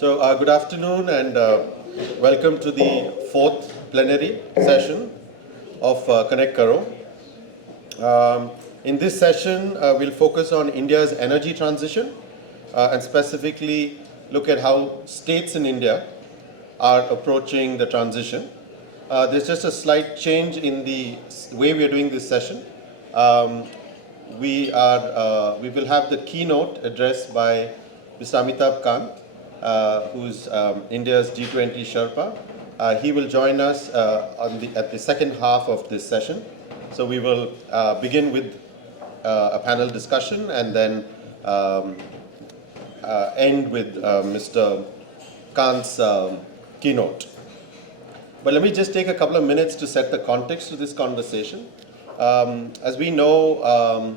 Good afternoon and welcome to the fourth plenary session of Connect Karo. In this session, we'll focus on India's energy transition and specifically look at how states in India are approaching the transition. There's just a slight change in the way we are doing this session. We will have the keynote addressed by Mr. Amitabh Kant, who's India's G20 Sherpa. He will join us at the second half of this session. So we will begin with a panel discussion and then end with Mr. Kant's keynote. But let me just take a couple of minutes to set the context to this conversation. As we know,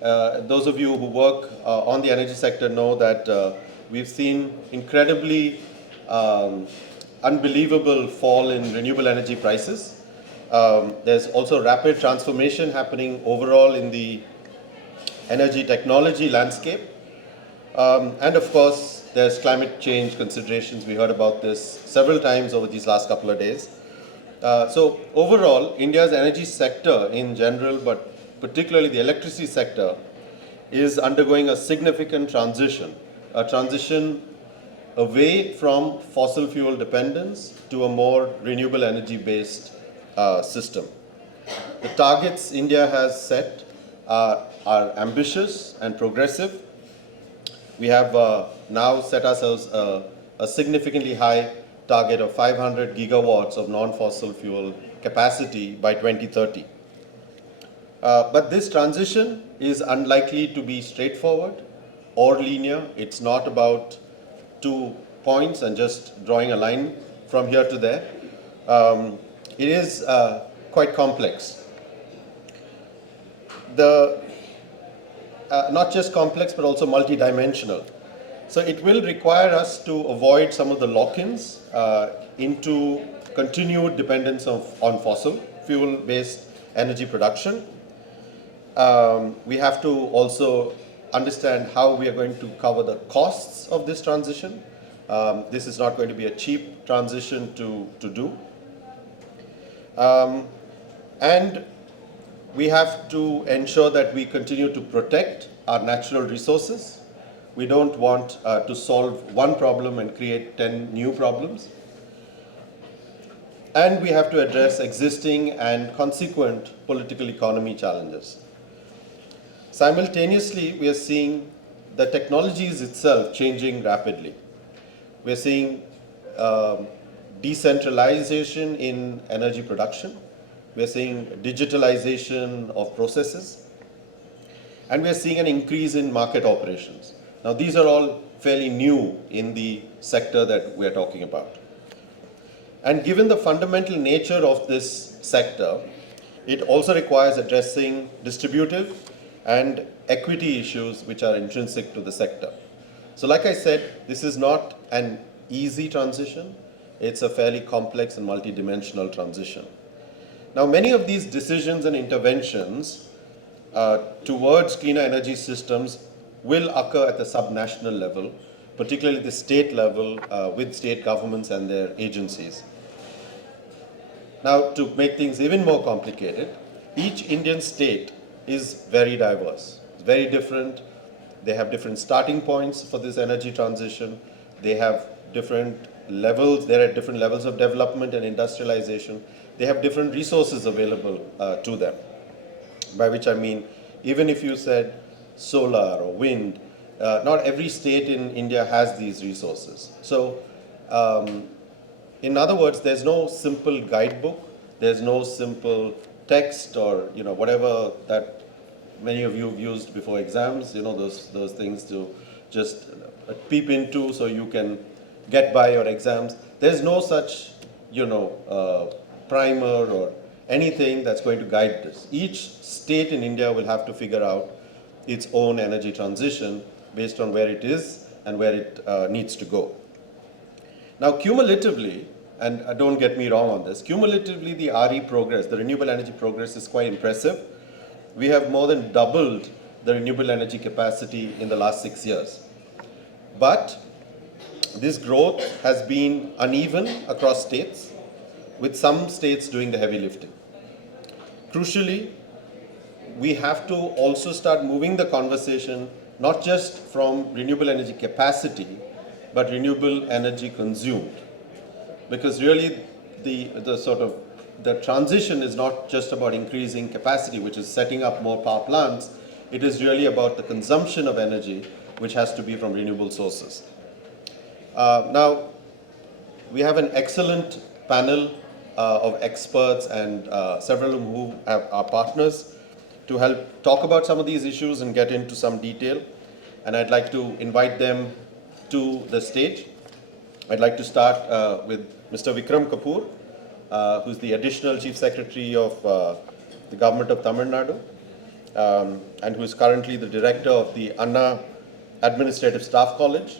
those of you who work on the energy sector know that we've seen incredibly unbelievable fall in renewable energy prices. There's also rapid transformation happening overall in the energy technology landscape. And of course, there's climate change considerations. We heard about this several times over these last couple of days. So overall, India's energy sector in general, but particularly the electricity sector, is undergoing a significant transition. A transition away from fossil fuel dependence to a more renewable energy based system. The targets India has set are ambitious and progressive. We have now set ourselves a significantly high target of 500 gigawatts of non-fossil fuel capacity by 2030. But this transition is unlikely to be straightforward or linear. It's not about 2 points and just drawing a line from here to there. It is quite complex. Not just complex, but also multidimensional. So it will require us to avoid some of the lock-ins into continued dependence on fossil fuel-based energy production. We have to also understand how we are going to cover the costs of this transition. This is not going to be a cheap transition to do. And we have to ensure that we continue to protect our natural resources. We don't want to solve one problem and create 10 new problems. And we have to address existing and consequent political economy challenges. Simultaneously, we are seeing the technologies itself changing rapidly. We are seeing decentralization in energy production. We are seeing digitalization of processes. And we are seeing an increase in market operations. Now, these are all fairly new in the sector that we are talking about. And given the fundamental nature of this sector, it also requires addressing distributive and equity issues which are intrinsic to the sector. So like I said, this is not an easy transition. It's a fairly complex and multidimensional transition. Now, many of these decisions and interventions towards cleaner energy systems will occur at the subnational level, particularly the state level with state governments and their agencies. Now, to make things even more complicated, each Indian state is very diverse. It's very different. They have different starting points for this energy transition. They have different levels. They're at different levels of development and industrialization. They have different resources available to them. By which I mean, even if you said solar or wind, not every state in India has these resources. So, in other words, there's no simple guidebook. There's no simple text or whatever that many of you have used before exams. Those things to just peep into so you can get by your exams. There's no such primer or anything that's going to guide this. Each state in India will have to figure out its own energy transition based on where it is and where it needs to go. Now, cumulatively, and don't get me wrong on this, cumulatively the RE progress, the renewable energy progress, is quite impressive. We have more than doubled the renewable energy capacity in the last 6 years. But this growth has been uneven across states, with some states doing the heavy lifting. Crucially, we have to also start moving the conversation not just from renewable energy capacity, but renewable energy consumed. Because really the transition is not just about increasing capacity, which is setting up more power plants. It is really about the consumption of energy, which has to be from renewable sources. Now, we have an excellent panel of experts and several of whom are partners to help talk about some of these issues and get into some detail. And I'd like to invite them to the stage. I'd like to start with Mr. Vikram Kapur, who's the Additional Chief Secretary of the Government of Tamil Nadu, and who is currently the Director of the Anna Administrative Staff College.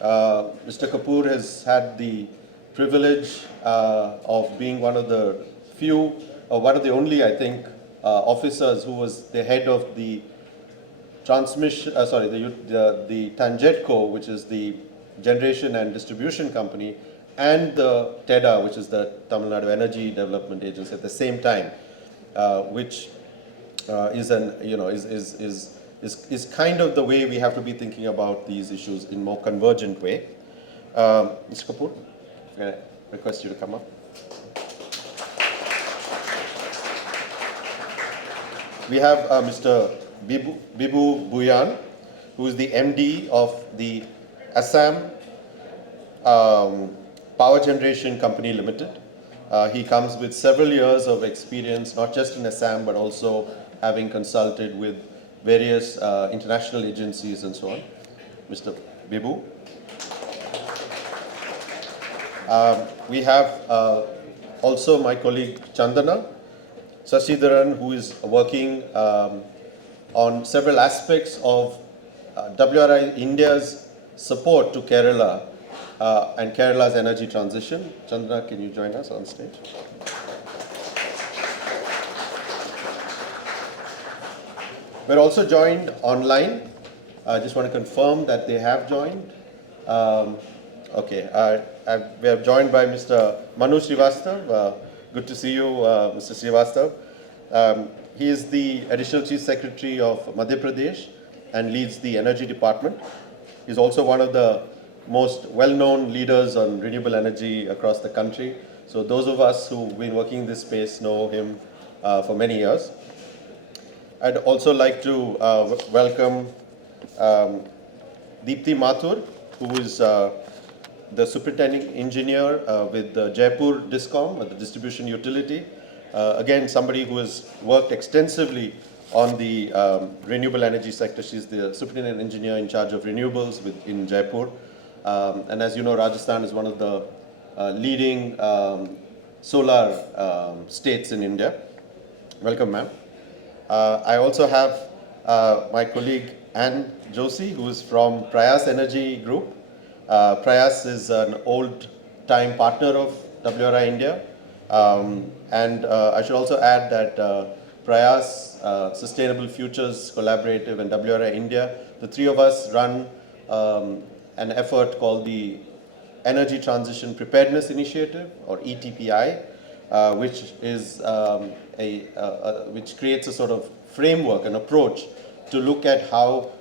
Mr. Kapur has had the privilege of being one of the few, or one of the only, I think, officers who was the head of the transmission, the TANGEDCO, which is the Generation and Distribution Company, and the TEDA, which is the Tamil Nadu Energy Development Agency, at the same time, which is kind of the way we have to be thinking about these issues in more convergent way. Mr. Kapur, I request you to come up. We have Mr. Bibu Buyan, who is the MD of the Assam Power Generation Company Limited. He comes with several years of experience, not just in Assam, but also having consulted with various international agencies and so on. Mr. Bibu. We have also my colleague Chandana Sasidharan, who is working on several aspects of WRI-India's support to Kerala and Kerala's energy transition. Chandana, can you join us on stage? We're also joined online. I just want to confirm that they have joined. We are joined by Mr. Manu Srivastava. Good to see you, Mr. Srivastava. He is the Additional Chief Secretary of Madhya Pradesh and leads the Energy Department. He's also one of the most well-known leaders on renewable energy across the country. So those of us who've been working in this space know him for many years. I'd also like to welcome Deepthi Mathur, who is the Superintending Engineer with the Jaipur Discom, the distribution utility. Again, somebody who has worked extensively on the renewable energy sector. She's the Superintendent Engineer in charge of renewables in Jaipur. And as you know, Rajasthan is one of the leading solar states in India. Welcome, ma'am. I also have my colleague Ann Joshi, who is from Prayas Energy Group. Prayas is an old-time partner of WRI-India. And I should also add that Prayas, Sustainable Futures Collaborative, and WRI-India, the three of us run an effort called the Energy Transition Preparedness Initiative, or ETPI, which is which creates a sort of framework, an approach to look at how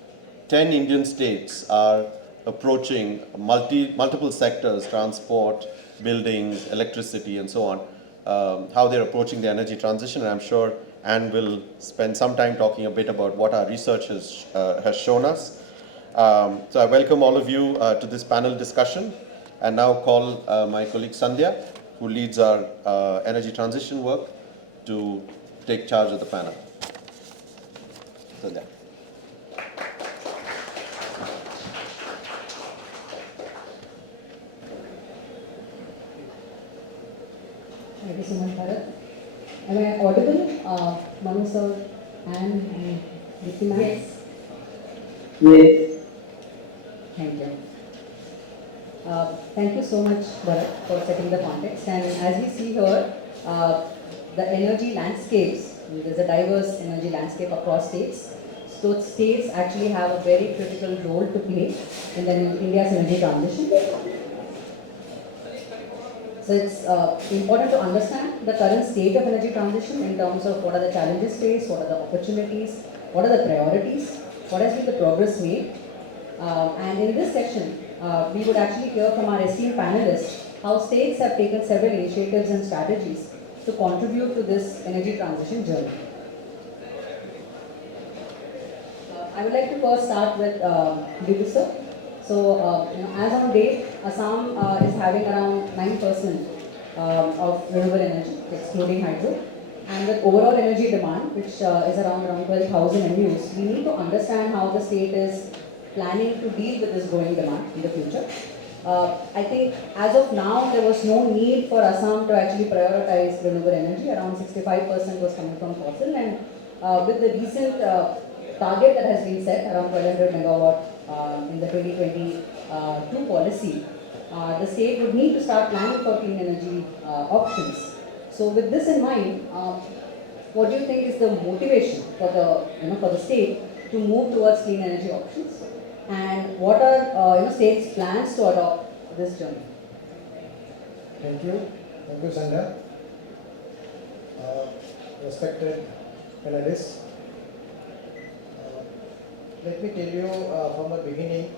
10 Indian states are approaching multiple sectors, transport, buildings, electricity, and so on, how they're approaching the energy transition. And I'm sure Anne will spend some time talking a bit about what our research has shown us. So I welcome all of you to this panel discussion, and now call my colleague Sandhya, who leads our energy transition work, to take charge of the panel. Sandhya. Thank you so much, Bharat. Am I audible, Manu sir and Vikram? Yes. Yes. Thank you. Thank you so much, Bharat, for setting the context. And as we see here, the energy landscapes, there's a diverse energy landscape across states. So states actually have a very critical role to play in India's energy transition. So it's important to understand the current state of energy transition in terms of what are the challenges faced, what are the opportunities, what are the priorities, what has been the progress made. And in this session, we would actually hear from our esteemed panelists how states have taken several initiatives and strategies to contribute to this energy transition journey. I would like to first start with Nadu sir. So, as on date, Assam is having around 9% of renewable energy, excluding hydro. And with overall energy demand, which is around 12,000 MUs, we need to understand how the state is planning to deal with this growing demand in the future. I think as of now, there was no need for Assam to actually prioritize renewable energy. Around 65% was coming from fossil, and with the recent target that has been set, around 1200 megawatt in the 2022 policy, the state would need to start planning for clean energy options. So with this in mind, what do you think is the motivation for the state to move towards clean energy options? And what are state's plans to adopt this journey? Thank you, Sandhya. Respected panelists, let me tell you from the beginning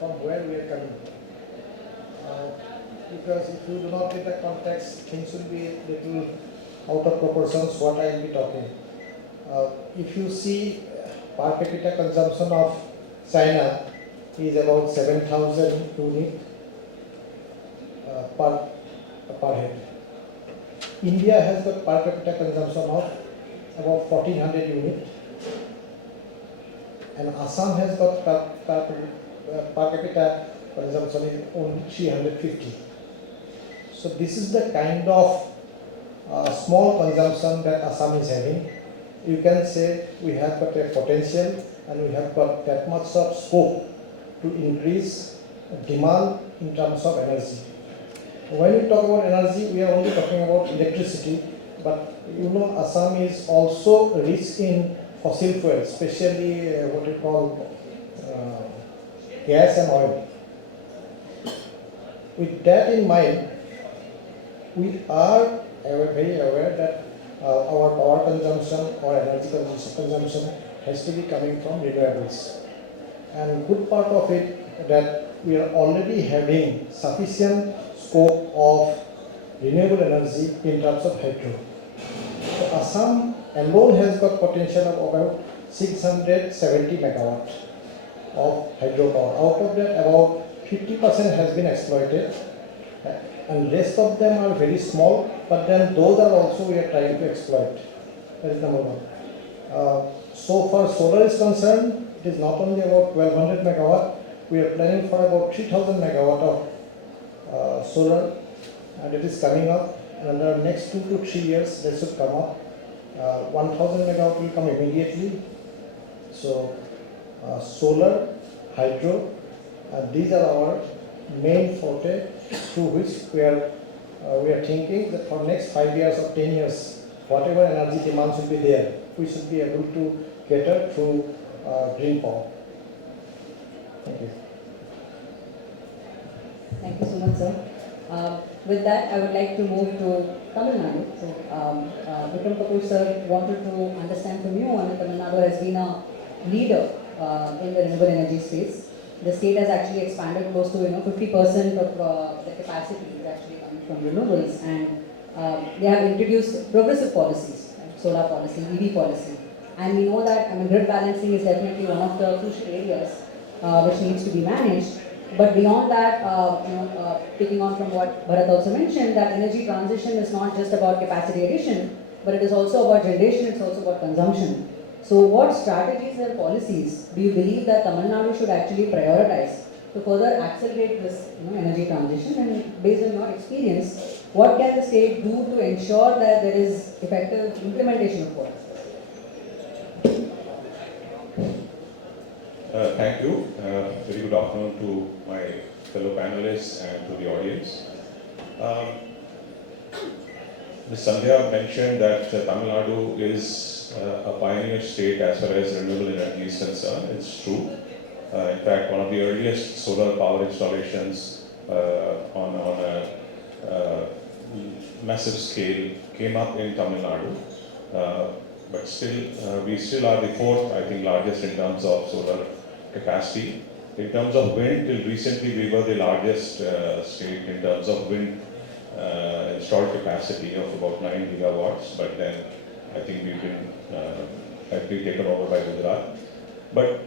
from where we are coming. Because if you do not get the context, things will be a little out of proportions what I will be talking. If you see per capita consumption of China is about 7,000 units per head. India has got per capita consumption of about 1,400 units, and Assam has got per capita consumption is only 350. So this is the kind of small consumption that Assam is having. You can say we have got a potential and we have got that much of scope to increase demand in terms of energy. When we talk about energy, we are only talking about electricity, but you know Assam is also rich in fossil fuels, especially what you call gas and oil. With that in mind, we are very aware that our power consumption or energy consumption has to be coming from renewables. And good part of it that we are already having sufficient scope of renewable energy in terms of hydro. So Assam alone has got potential of about 670 megawatt of hydropower. Out of that, about 50% has been exploited, and rest of them are very small, but then those are also we are trying to exploit. That is number one. So far solar is concerned, it is not only about 1200 megawatt, we are planning for about 3000 megawatt of solar, and it is coming up, and in the next 2 to 3 years they should come up. 1000 megawatt will come immediately. So solar, hydro, these are our main forte through which we are thinking that for next 5 years or 10 years, whatever energy demand should be there, we should be able to cater through green power. Thank you. Thank you so much, sir. With that, I would like to move to Tamil Nadu. So, Vikram Kapur sir wanted to understand from you, and Tamil Nadu has been a leader in the renewable energy space. The state has actually expanded close to 50% of the capacity is actually coming from renewables, and they have introduced progressive policies, like solar policy, EV policy, and we know that grid balancing is definitely one of the crucial areas which needs to be managed. But beyond that, picking on from what Bharat also mentioned, that energy transition is not just about capacity addition, but it is also about generation, it's also about consumption. So what strategies and policies do you believe that Tamil Nadu should actually prioritize to further accelerate this energy transition? And based on your experience, what can the state do to ensure that there is effective implementation of policies? Thank you. Very good afternoon to my fellow panelists and to the audience. Ms. Sandhya mentioned that Tamil Nadu is a pioneer state as far as renewable energy is concerned. It's true. In fact, one of the earliest solar power installations on a massive scale came up in Tamil Nadu. But still, we still are the fourth, I think, largest in terms of solar capacity. In terms of wind, till recently we were the largest state in terms of wind installed capacity of about 9 gigawatts, but then I think we've been actually taken over by Gujarat. But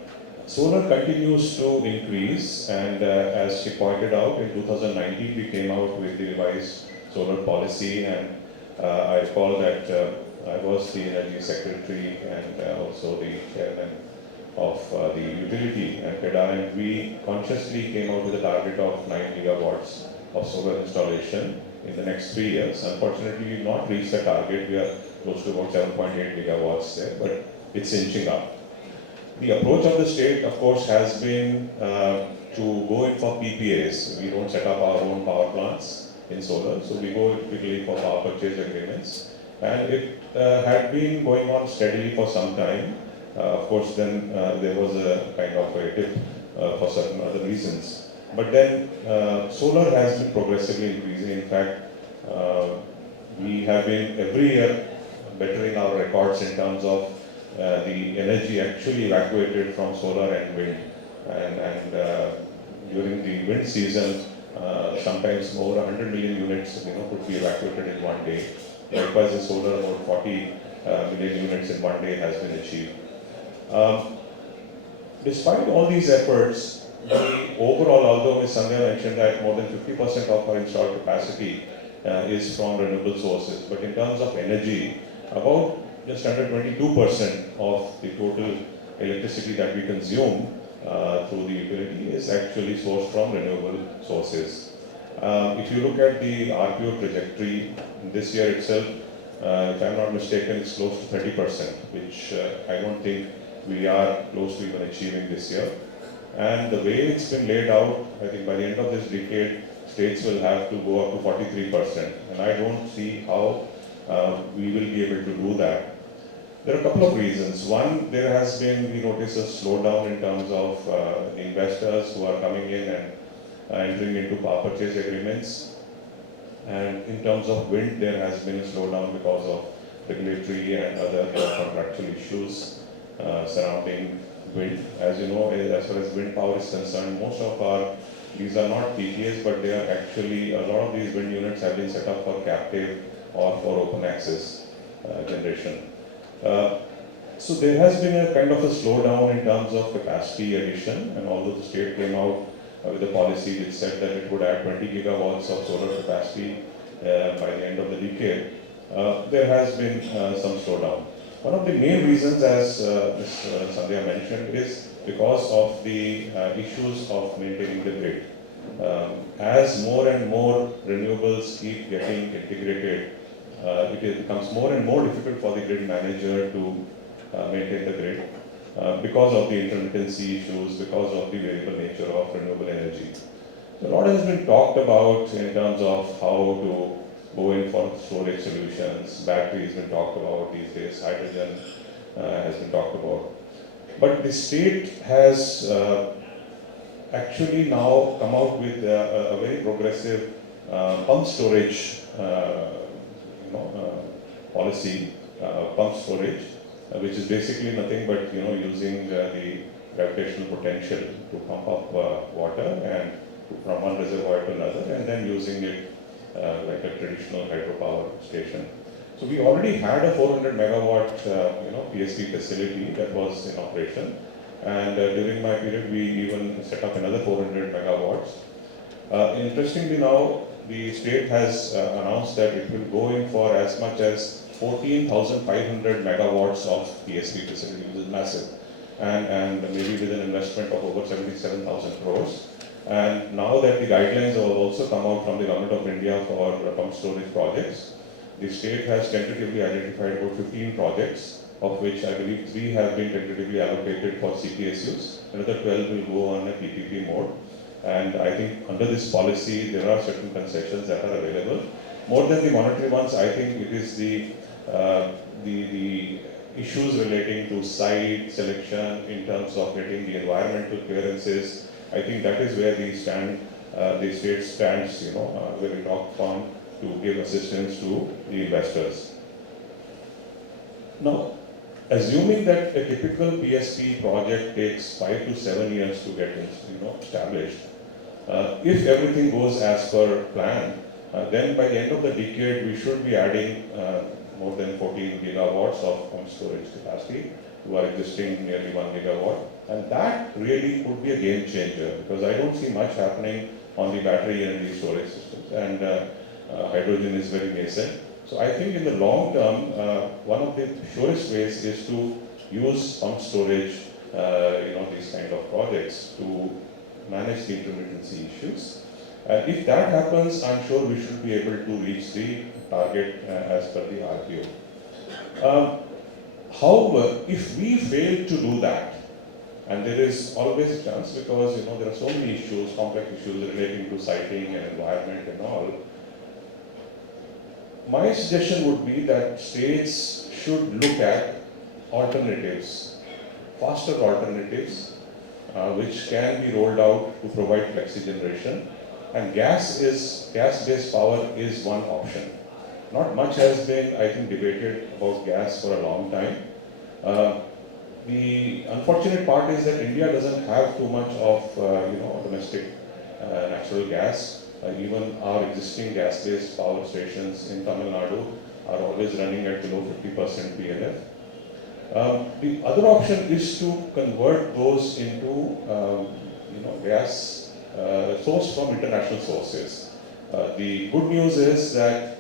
solar continues to increase, and as she pointed out, in 2019 we came out with the revised solar policy, and I recall that I was the Energy Secretary and also the Chairman of the utility at Kedah, and we consciously came out with a target of 9 gigawatts of solar installation in the next 3 years. Unfortunately, we've not reached the target. We are close to about 7.8 gigawatts there, but it's inching up. The approach of the state, of course, has been to go in for PPAs. We don't set up our own power plants in solar, so we go typically for power purchase agreements. And it had been going on steadily for some time. Of course, then there was a kind of a dip for certain other reasons. But then solar has been progressively increasing. In fact, we have been every year bettering our records in terms of the energy actually evacuated from solar and wind. And during the wind season, sometimes over 100 million units could be evacuated in one day. Likewise, in solar, about 40 million units in one day has been achieved. Despite all these efforts, the overall, although Ms. Sandhya mentioned that more than 50% of our installed capacity is from renewable sources, but in terms of energy, about just under 22% of the total electricity that we consume through the utility is actually sourced from renewable sources. If you look at the RPO trajectory this year itself, if I'm not mistaken, it's close to 30%, which I don't think we are close to even achieving this year. And the way it's been laid out, I think by the end of this decade, states will have to go up to 43%. And I don't see how we will be able to do that. There are a couple of reasons. One, there has been, we notice a slowdown in terms of the investors who are coming in and entering into power purchase agreements. And in terms of wind, there has been a slowdown because of regulatory and other contractual issues surrounding wind. As you know, as far as wind power is concerned, most of these are not PPAs, but they are actually, a lot of these wind units have been set up for captive or for open access generation. So there has been a kind of a slowdown in terms of capacity addition, and although the state came out with a policy which said that it would add 20 gigawatts of solar capacity by the end of the decade, there has been some slowdown. One of the main reasons, as Ms. Sandhya mentioned, is because of the issues of maintaining the grid. As more and more renewables keep getting integrated, it becomes more and more difficult for the grid manager to maintain the grid because of the intermittency issues, because of the variable nature of renewable energy. So a lot has been talked about in terms of how to go in for storage solutions. Battery has been talked about these days, hydrogen has been talked about. But the state has actually now come out with a very progressive pump storage policy, pump storage, which is basically nothing but using the gravitational potential to pump up water and from one reservoir to another, and then using it like a traditional hydropower station. So we already had a 400 megawatt PSP facility that was in operation, and during my period we even set up another 400 megawatts. Interestingly now, the state has announced that it will go in for as much as 14,500 megawatts of PSP facility, which is massive, and maybe with an investment of over 77,000 crores. And now that the guidelines have also come out from the Government of India for pump storage projects, the state has tentatively identified about 15 projects, of which I believe 3 have been tentatively allocated for CPSUs. Another 12 will go on a PPP mode. And I think under this policy, there are certain concessions that are available. More than the monetary ones, I think it is the issues relating to site selection, in terms of getting the environmental clearances. I think that is where the state stands, very top firm to give assistance to the investors. Now, assuming that a typical PSP project takes 5 to 7 years to get established, if everything goes as per plan, then by the end of the decade we should be adding more than 14 gigawatts of pumped storage capacity to our existing nearly 1 gigawatt. And that really could be a game changer, because I don't see much happening on the battery energy storage systems, and hydrogen is very nascent. So I think in the long term, one of the surest ways is to use pumped storage, these kind of projects to manage the intermittency issues. And if that happens, I'm sure we should be able to reach the target as per the RPO. However, if we fail to do that, and there is always a chance, because there are so many issues, complex issues relating to siting and environment and all, my suggestion would be that states should look at alternatives, faster alternatives, which can be rolled out to provide flexi generation. And gas-based power is one option. Not much has been, I think, debated about gas for a long time. The unfortunate part is that India doesn't have too much of, domestic natural gas. Even our existing gas-based power stations in Tamil Nadu are always running at below 50% PLF. The other option is to convert those into, gas sourced from international sources. The good news is that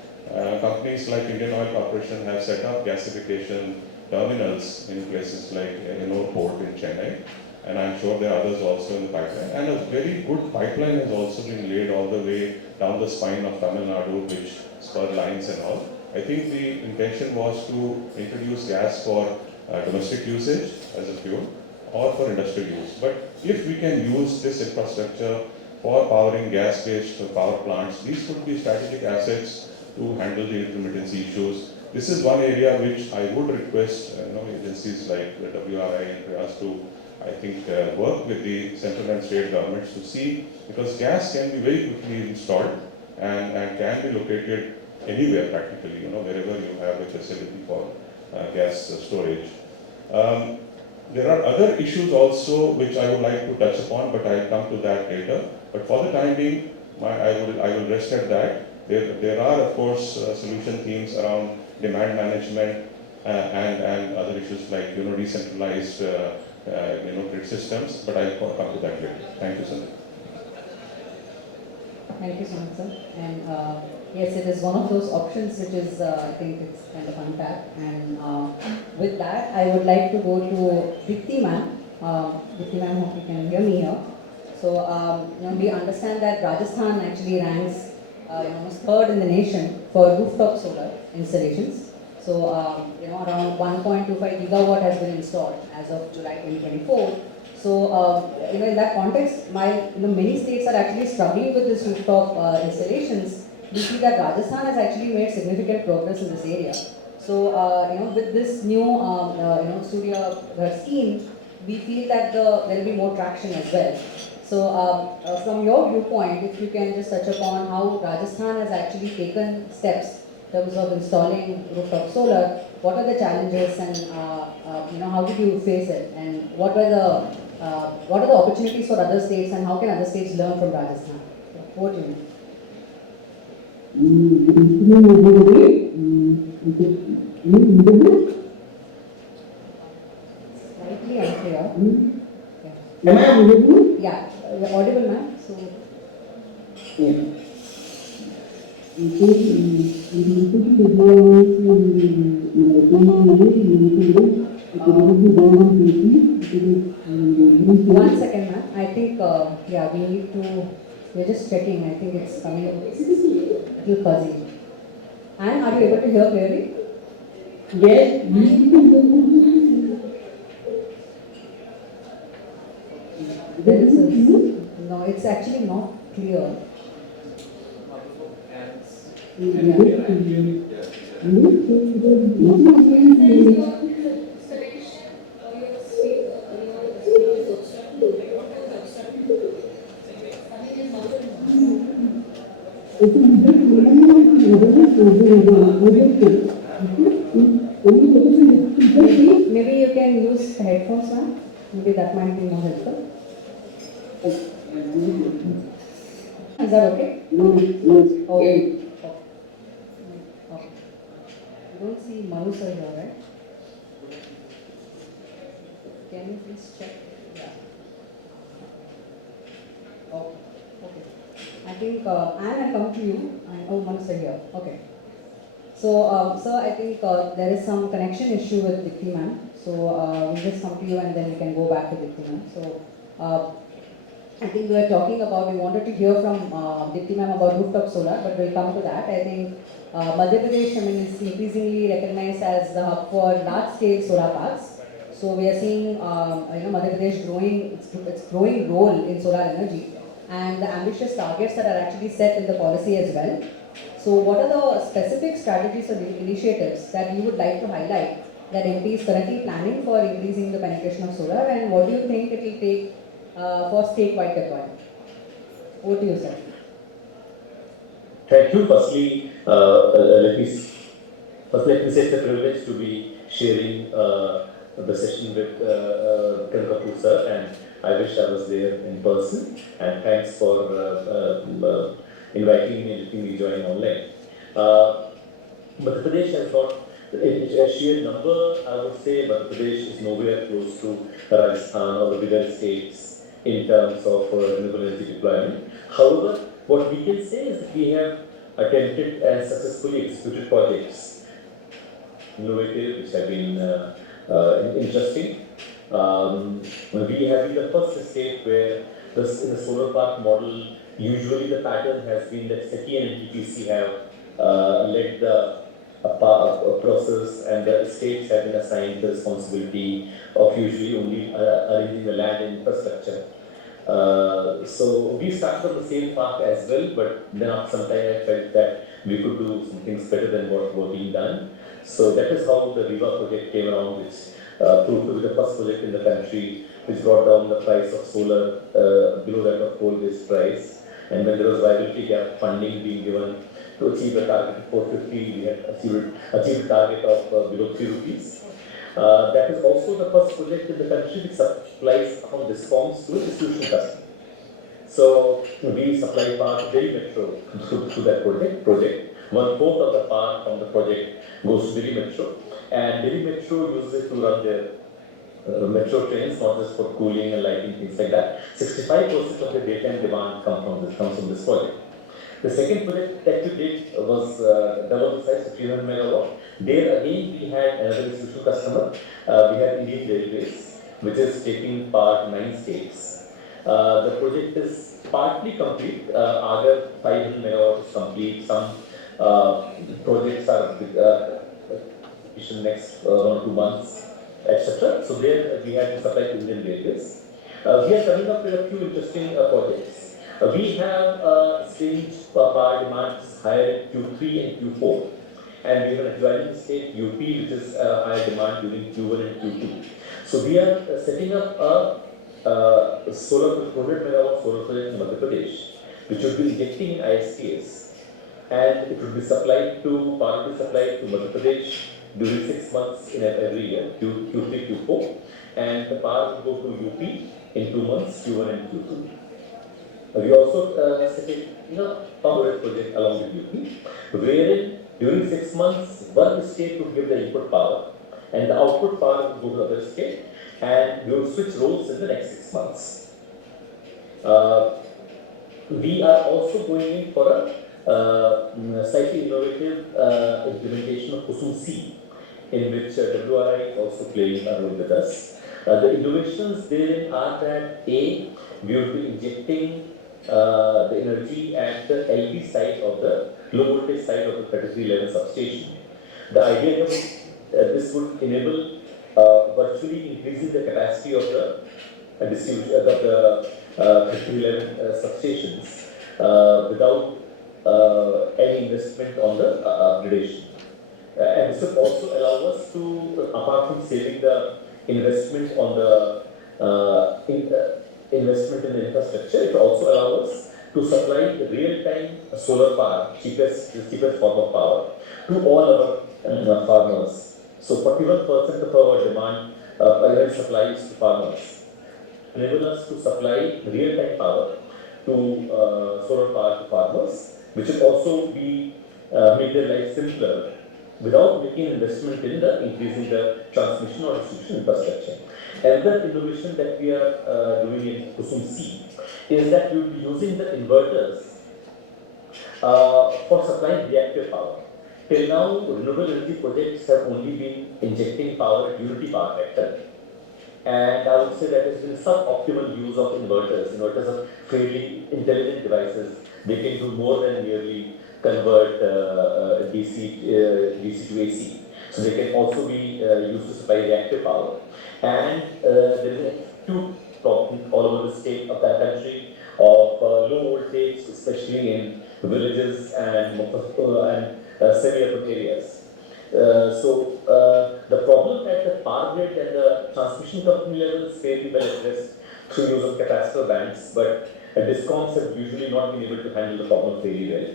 companies like Indian Oil Corporation have set up gasification terminals in places like Ennore Port in Chennai, and I'm sure there are others also in the pipeline. And a very good pipeline has also been laid all the way down the spine of Tamil Nadu, which spur lines and all. I think the intention was to introduce gas for domestic usage as a fuel or for industrial use. But if we can use this infrastructure for powering gas-based power plants, these could be strategic assets to handle the intermittency issues. This is one area which I would request agencies like the WRI and to, I think, work with the central and state governments to see, because gas can be very quickly installed and can be located anywhere practically, wherever you have a facility for gas storage. There are other issues also which I would like to touch upon, but I'll come to that later. But for the time being, I will rest at that. There are, of course, solution themes around demand management and other issues like decentralized grid systems, but I'll come to that later. Thank you, sir. Thank you so much, sir. And yes, it is one of those options which is, I think it's kind of untapped. And with that, I would like to go to Dipti ma'am. Dipti ma'am, hope you can hear me here. So, we understand that Rajasthan actually ranks almost third in the nation for rooftop solar installations. So, around 1.25 gigawatt has been installed as of July 2024. So, in that context, many states are actually struggling with this rooftop installations. We see that Rajasthan has actually made significant progress in this area. So, with this new, Surya scheme, we feel that there will be more traction as well. So, from your viewpoint, if you can just touch upon how Rajasthan has actually taken steps in terms of installing rooftop solar, what are the challenges and how did you face it, and what are the opportunities for other states, and how can other states learn from Rajasthan? Over to you. Slightly unclear. Am I audible? Yeah, you're audible, ma'am. So. Yeah. One second, ma'am. I think, we're just checking. I think it's coming a little fuzzy. And are you able to hear clearly? Yes. There is no, it's actually not clear. Maybe you can use headphones, ma'am. Maybe that might be more helpful. Is that okay? Okay. Okay. You don't see Manu sir here, right? Can you please check? Yeah. Oh, okay. I think, and I come to you. Oh, Manu sir here. Okay. So, I think there is some connection issue with Dipti ma'am. So, we'll just come to you and then we can go back to Dipti ma'am. So, I think we were talking about, we wanted to hear from Dipti ma'am about rooftop solar, but we'll come to that. I think Madhya Pradesh, I mean, is increasingly recognized as the hub for large-scale solar parks. So we are seeing, Madhya Pradesh growing its growing role in solar energy, and the ambitious targets that are actually set in the policy as well. So what are the specific strategies or initiatives that you would like to highlight that MP is currently planning for increasing the penetration of solar, and what do you think it will take for statewide deployment? Over to you, sir. Thank you. Firstly, let me say it's a privilege to be sharing the session with Kapur sir, and I wish I was there in person. And thanks for inviting me and letting me join online. Madhya Pradesh has got a sheer number. I would say Madhya Pradesh is nowhere close to Rajasthan or the bigger states in terms of renewable energy deployment. However, what we can say is that we have attempted and successfully executed projects, innovative, which have been interesting. We have been the first state where in the solar park model, usually the pattern has been that SECI and NTPC have led the process, and the states have been assigned the responsibility of usually only arranging the land and infrastructure. So we started on the same path as well, but then after some time I felt that we could do some things better than what were being done. So that is how the Viva project came around, which proved to be the first project in the country which brought down the price of solar below that of coal-based price. And when there was viability gap funding being given to achieve a target of 450, we had achieved a target of below 3 rupees. That is also the first project in the country which supplies from DISCOMs to a distribution customer. So we supply power to Delhi Metro through that project. 1/4 of the power from the project goes to Delhi Metro, and Delhi Metro uses it to run their metro trains, not just for cooling and lighting, things like that. 65% of the daytime demand comes from this project. The second project that we did was double the size, 300 megawatt. There again we had another institutional customer. We had Indian Railways, which is taking part 9 states. The project is partly complete. Other 500 megawatts is complete. Some projects are in next 1 or 2 months, etc. So there we had to supply to Indian Railways. We are coming up with a few interesting projects. We have strange power demands higher in Q3 and Q4, and we have an adjoining state UP which is higher demand during Q1 and Q2. So we are setting up a solar 100 megawatt solar project in Madhya Pradesh, which will be injecting in ISTS, and it will be supplied to Madhya Pradesh during 6 months in every year, Q3, Q4, and the power will go to UP in 2 months, Q1 and Q2. We also set a power project along with UP, wherein during 6 months, one state will give the input power, and the output power will go to the other state, and we will switch roles in the next 6 months. We are also going in for a slightly innovative implementation of Kusum C, in which WRI is also playing a role with us. The innovations therein are that A, we will be injecting the energy at the LV side of the low voltage side of the 3311 substation. The idea is this would enable virtually increasing the capacity of the distribution of the 3311 substations without any investment on the upgradation. And this will also allow us to, apart from saving the investment on the investment in the infrastructure, it will also allow us to supply real-time solar power, cheapest form of power, to all our farmers. So 41% of our demand, current supply is to farmers, enable us to supply real-time power to solar power to farmers, which will also be make their life simpler without making investment in the increasing the transmission or distribution infrastructure. Another innovation that we are doing in Kusum C is that we will be using the inverters for supplying reactive power. Till now, renewable energy projects have only been injecting power at unity power factor, and I would say that has been suboptimal use of inverters. Inverters are fairly intelligent devices. They can do more than merely convert DC to AC. So they can also be used to supply reactive power. And there is a acute problem all over the state of that country of low voltage, especially in villages and semi-urban areas. The problem at the power grid and the transmission company level is fairly well addressed through use of capacitor banks, but discoms have usually not been able to handle the problem very well.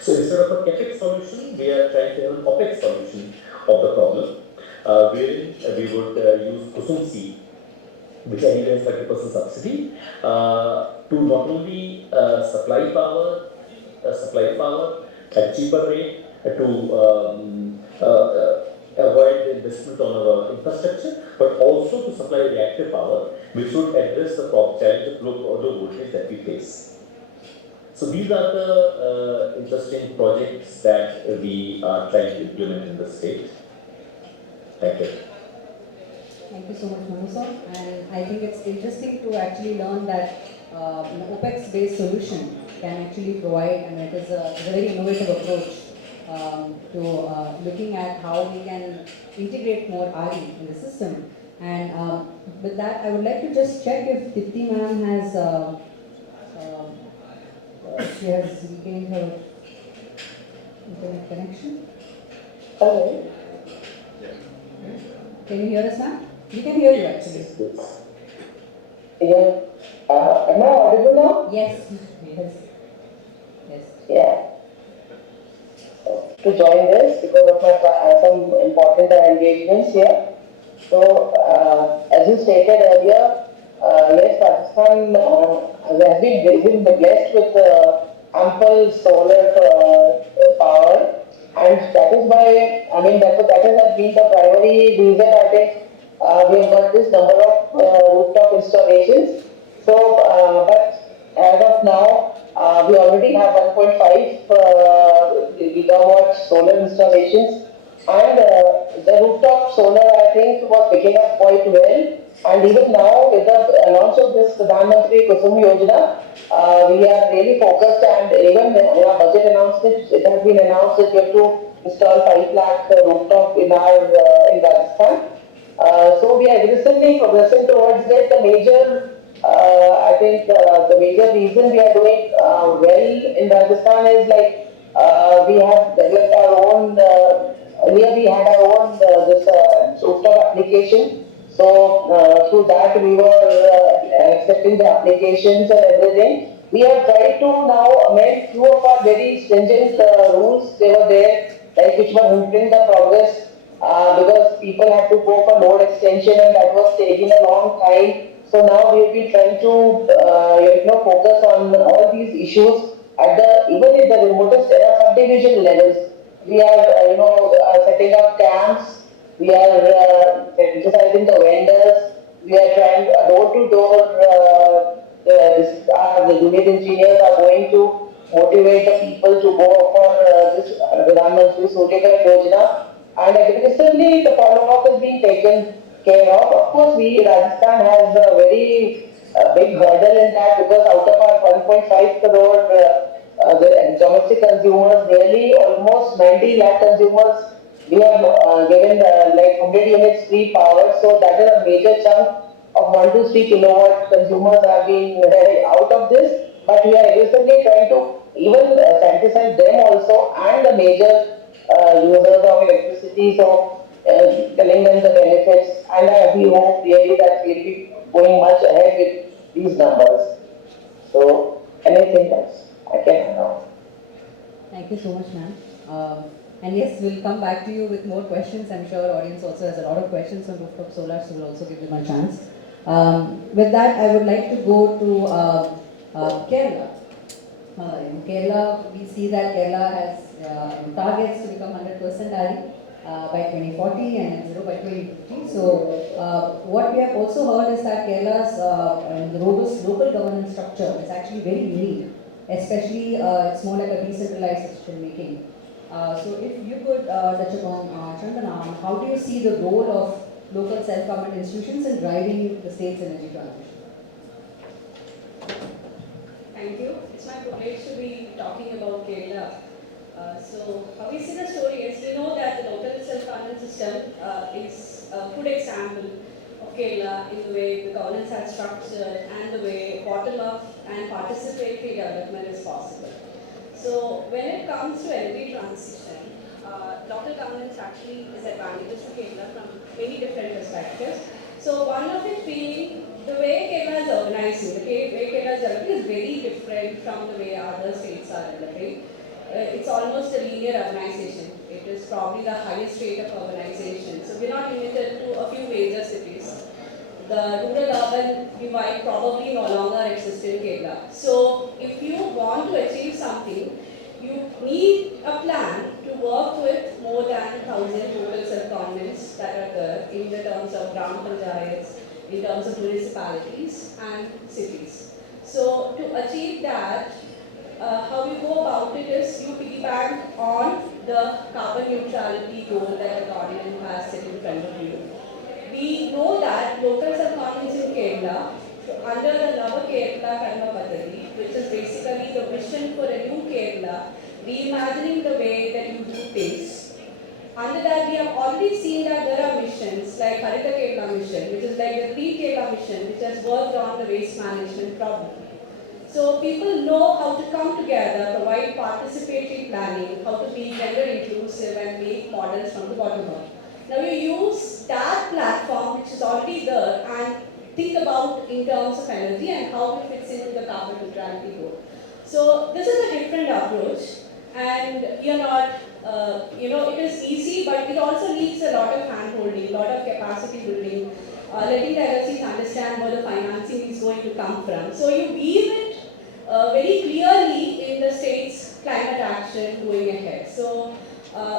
So instead of a capex solution, we are trying to have an opex solution of the problem, wherein we would use Kusum C, which anyway has 30% subsidy, to not only supply power at cheaper rate to avoid the investment on our infrastructure, but also to supply reactive power, which would address the challenge of low voltage that we face. So these are the interesting projects that we are trying to implement in the state. Thank you. Thank you so much, Manu sir. And I think it's interesting to actually learn that an OPEX-based solution can actually provide, and it is a very innovative approach to looking at how we can integrate more RE in the system. And with that, I would like to just check if Dipti ma'am has, she has regained her internet connection. Hello. Can you hear us, ma'am? We can hear you actually. Yeah. Am I audible now? Yes. Yes. Yes. Yeah. To join this because of my some important engagements here. So, as you stated earlier, yes, Rajasthan has been blessed with ample solar power, and that is why, I mean, that has been the primary reason I think we have got this number of rooftop installations. So, but as of now, we already have 1.5 gigawatt solar installations, and the rooftop solar I think was picking up quite well. And even now, with the launch of this Pradhan Mantri Kusum Yojana, we are really focused, and even in our budget announcement, it has been announced that we have to install 5 lakh rooftop in our in Rajasthan. So we are aggressively progressing towards it. The major, I think, the major reason we are doing well in Rajasthan is like we have developed our own. Earlier we had our own this rooftop application. So through that we were accepting the applications and everything. We have tried to now amend few of our very stringent rules. They were there, like which were hindering the progress because people had to go for load extension, and that was taking a long time. So now we have been trying to focus on all these issues at the even at the remotest subdivision levels. We are setting up camps. We are emphasizing the vendors. We are trying door to door. The unit engineers are going to motivate the people to go for this Pradhan Mantri Sudeep Yojana. And aggressively, the follow-up is being taken care of. Of course, Rajasthan has a very big hurdle in that, because out of our 1.5 crore the domestic consumers, nearly almost 90 lakh consumers, we have given like 100 units free power. So that is a major chunk of 1 to 3 kilowatt consumers are being out of this. But we are aggressively trying to even sensitize them also, and the major users of electricity, so telling them the benefits, and we hope really that we'll be going much ahead with these numbers. So anything else I can know. Thank you so much, ma'am. And yes, we'll come back to you with more questions. I'm sure audience also has a lot of questions on rooftop solar, so we'll also give them a chance. With that, I would like to go to Kerala. In Kerala, we see that Kerala has targets to become 100% RE by 2040 and net zero by 2050. So, what we have also heard is that Kerala's robust local governance structure is actually very unique, especially it's more like a decentralized decision making. So, if you could touch upon Chandana, how do you see the role of local self-government institutions in driving the state's energy transition? Thank you. It's my privilege to be talking about Kerala. So, how we see the story is, we know that the local self-government system is a good example of Kerala in the way the governance has structured and the way bottom-up and participatory development is possible. So, when it comes to energy transition, local governance actually is advantageous to Kerala from many different perspectives. So, one of it being the way Kerala is organizing, the way Kerala is developing is very different from the way other states are developing. It's almost a linear urbanization. It is probably the highest rate of urbanization. So we're not limited to a few major cities. The rural-urban divide probably no longer exists in Kerala. So if you want to achieve something, you need a plan to work with more than 1,000 local self-governments that are there in the terms of gram panchayats, in terms of municipalities and cities. So to achieve that, how you go about it is you piggyback on the carbon neutrality goal that the government has set in front of you. We know that local self-governments in Kerala, under the Nava Kerala Karma Paddhati, which is basically the vision for a new Kerala, reimagining the way that you do things. Under that, we have already seen that there are missions like Harita Kerala mission, which is like the Green Kerala mission, which has worked on the waste management problem. So people know how to come together, provide participatory planning, how to be gender inclusive and make models from the bottom up. Now you use that platform which is already there and think about in terms of energy and how it fits into the carbon neutrality goal. So this is a different approach and you're not, it is easy but it also needs a lot of hand holding, a lot of capacity building, letting the LLCs understand where the financing is going to come from. So you weave it very clearly in the state's climate action going ahead. So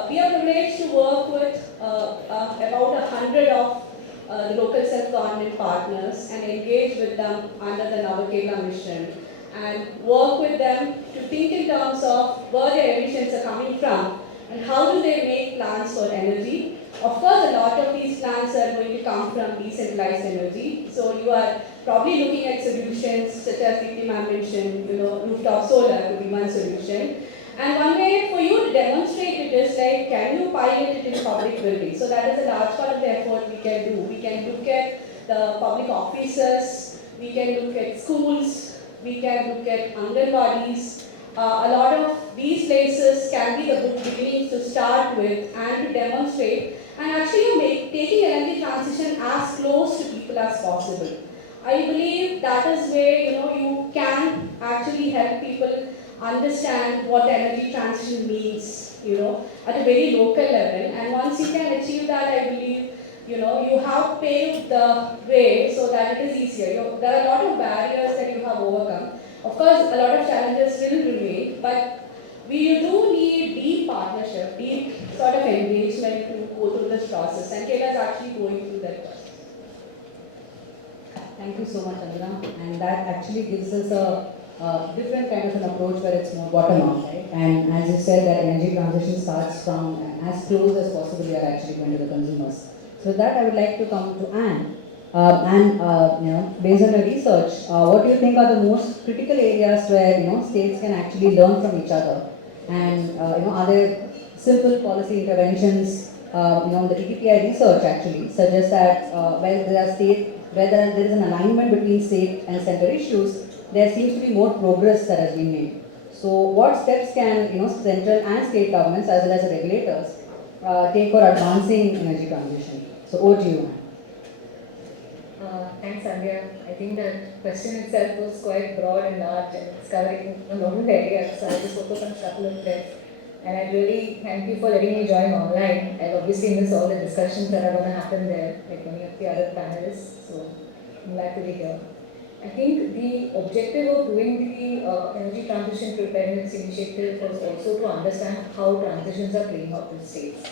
we are privileged to work with about 100 of the local self-government partners and engage with them under the Navakela mission and work with them to think in terms of where their emissions are coming from and how do they make plans for energy. Of course, a lot of these plans are going to come from decentralized energy. So you are probably looking at solutions such as Vikram mentioned, rooftop solar could be one solution. And one way for you to demonstrate it is like, can you pilot it in public buildings? So that is a large part of the effort we can do. We can look at the public offices, we can look at schools, we can look at Anganwadis. A lot of these places can be the good beginnings to start with and to demonstrate and actually taking energy transition as close to people as possible. I believe that is where you can actually help people understand what energy transition means, at a very local level. And once you can achieve that, I believe, you have paved the way so that it is easier. There are a lot of barriers that you have overcome. Of course, a lot of challenges will remain, but we do need deep partnership, deep sort of engagement to go through this process. And Kerala is actually going through that process. Thank you so much, Anura. And that actually gives us a different kind of an approach where it's more bottom-up, right? And as you said, that energy transition starts from as close as possible you are actually going to the consumers. So with that, I would like to come to Anne. Based on your research, what do you think are the most critical areas where states can actually learn from each other? And are there simple policy interventions? The TTPI research actually suggests that where there is an alignment between state and center issues, there seems to be more progress that has been made. So, what steps can central and state governments as well as the regulators take for advancing energy transition? So, over to you. Thanks, Sandhya. I think that question itself was quite broad and large and it's covering a lot of areas, so I'll just focus on a couple of threads. And I really thank you for letting me join online. I've obviously missed all the discussions that are going to happen there, like many of the other panelists, so I'm glad to be here. I think the objective of doing the Energy Transition Preparedness Initiative was also to understand how transitions are playing out in states.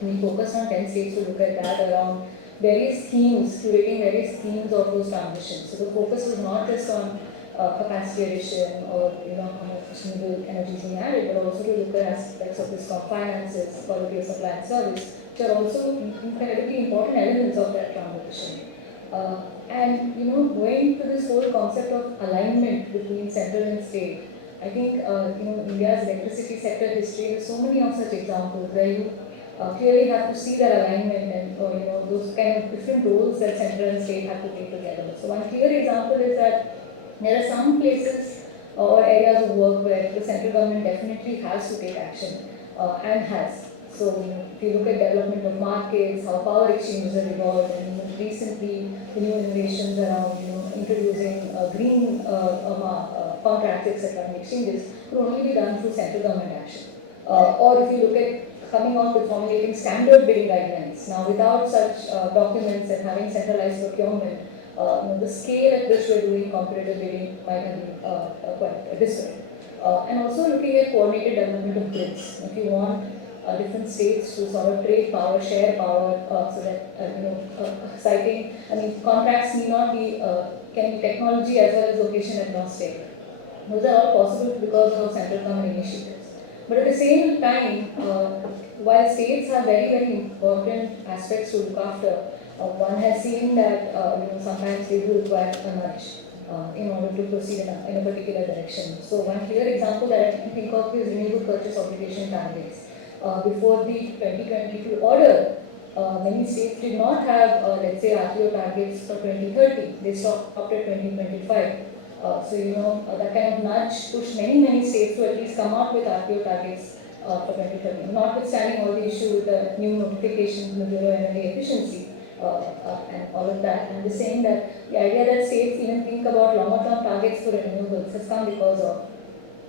We focused on 10 states to look at that around various themes, curating various themes of those transitions. So the focus was not just on capacity addition or how much renewable energy is being added, but also to look at aspects of this finances, quality of supply and service, which are also incredibly important elements of that transition. And going to this whole concept of alignment between central and state, I think India's electricity sector history has so many of such examples where you clearly have to see that alignment and those kind of different roles that central and state have to take together. So one clear example is that there are some places or areas of work where the central government definitely has to take action and has. So if you look at development of markets, how power exchanges have evolved, and recently the new innovations around introducing green contracts, etc., and exchanges could only be done through central government action. Or if you look at coming out with formulating standard bidding guidelines. Now, without such documents and having centralized procurement, the scale at which we're doing competitive bidding might have been quite different. And also looking at coordinated development of grids. If you want different states to sort of trade power, share power, so that citing, contracts need not be can be technology as well as location agnostic. Those are all possible because of central government initiatives. But at the same time, while states have very, very important aspects to look after, one has seen that sometimes they do require a nudge in order to proceed in a particular direction. So one clear example that I can think of is renewable purchase obligation targets. Before the 2022 order, many states did not have, let's say, RPO targets for 2030. They stopped at 2025. So that kind of nudge pushed many states to at least come up with RPO targets for 2030. Notwithstanding all the issue with the new notifications, the Bureau of Energy Efficiency, and all of that. I'm just saying that the idea that states even think about longer-term targets for renewables has come because of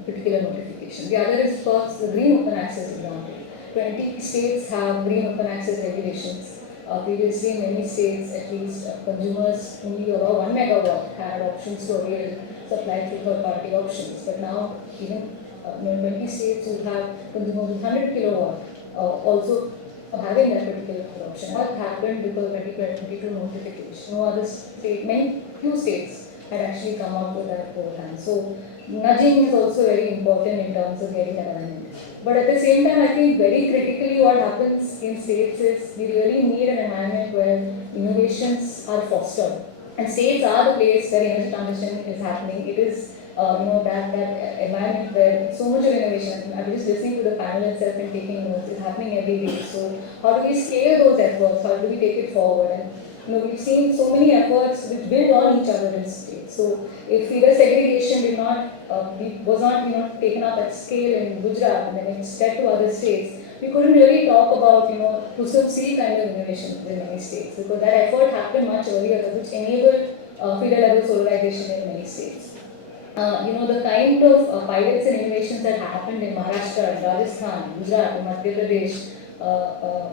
particular notification. The other is, of course, the green open access example. 20 states have green open access regulations. Previously, in many states, at least consumers only about 1 megawatt had options to avail supply through third-party options. But now, even 20 states who have consumers with 100 kilowatt also having that particular option. What happened because of 2022 notification? No other state, few states had actually come up with that beforehand. So nudging is also very important in terms of getting alignment. But at the same time, I think very critically what happens in states is we really need an environment where innovations are fostered. And states are the place where energy transition is happening. It is that environment where so much of innovation, I'm just listening to the panel itself and taking notes, is happening every day. So how do we scale those efforts? How do we take it forward? And we've seen so many efforts which build on each other in states. So if feeder segregation was not taken up at scale in Gujarat and then it spread to other states, we couldn't really talk about Kusum-C kind of innovation in many states because that effort happened much earlier, which enabled feeder level solarization in many states. The kind of pilots and innovations that happened in Maharashtra, Rajasthan, Gujarat, Madhya Pradesh.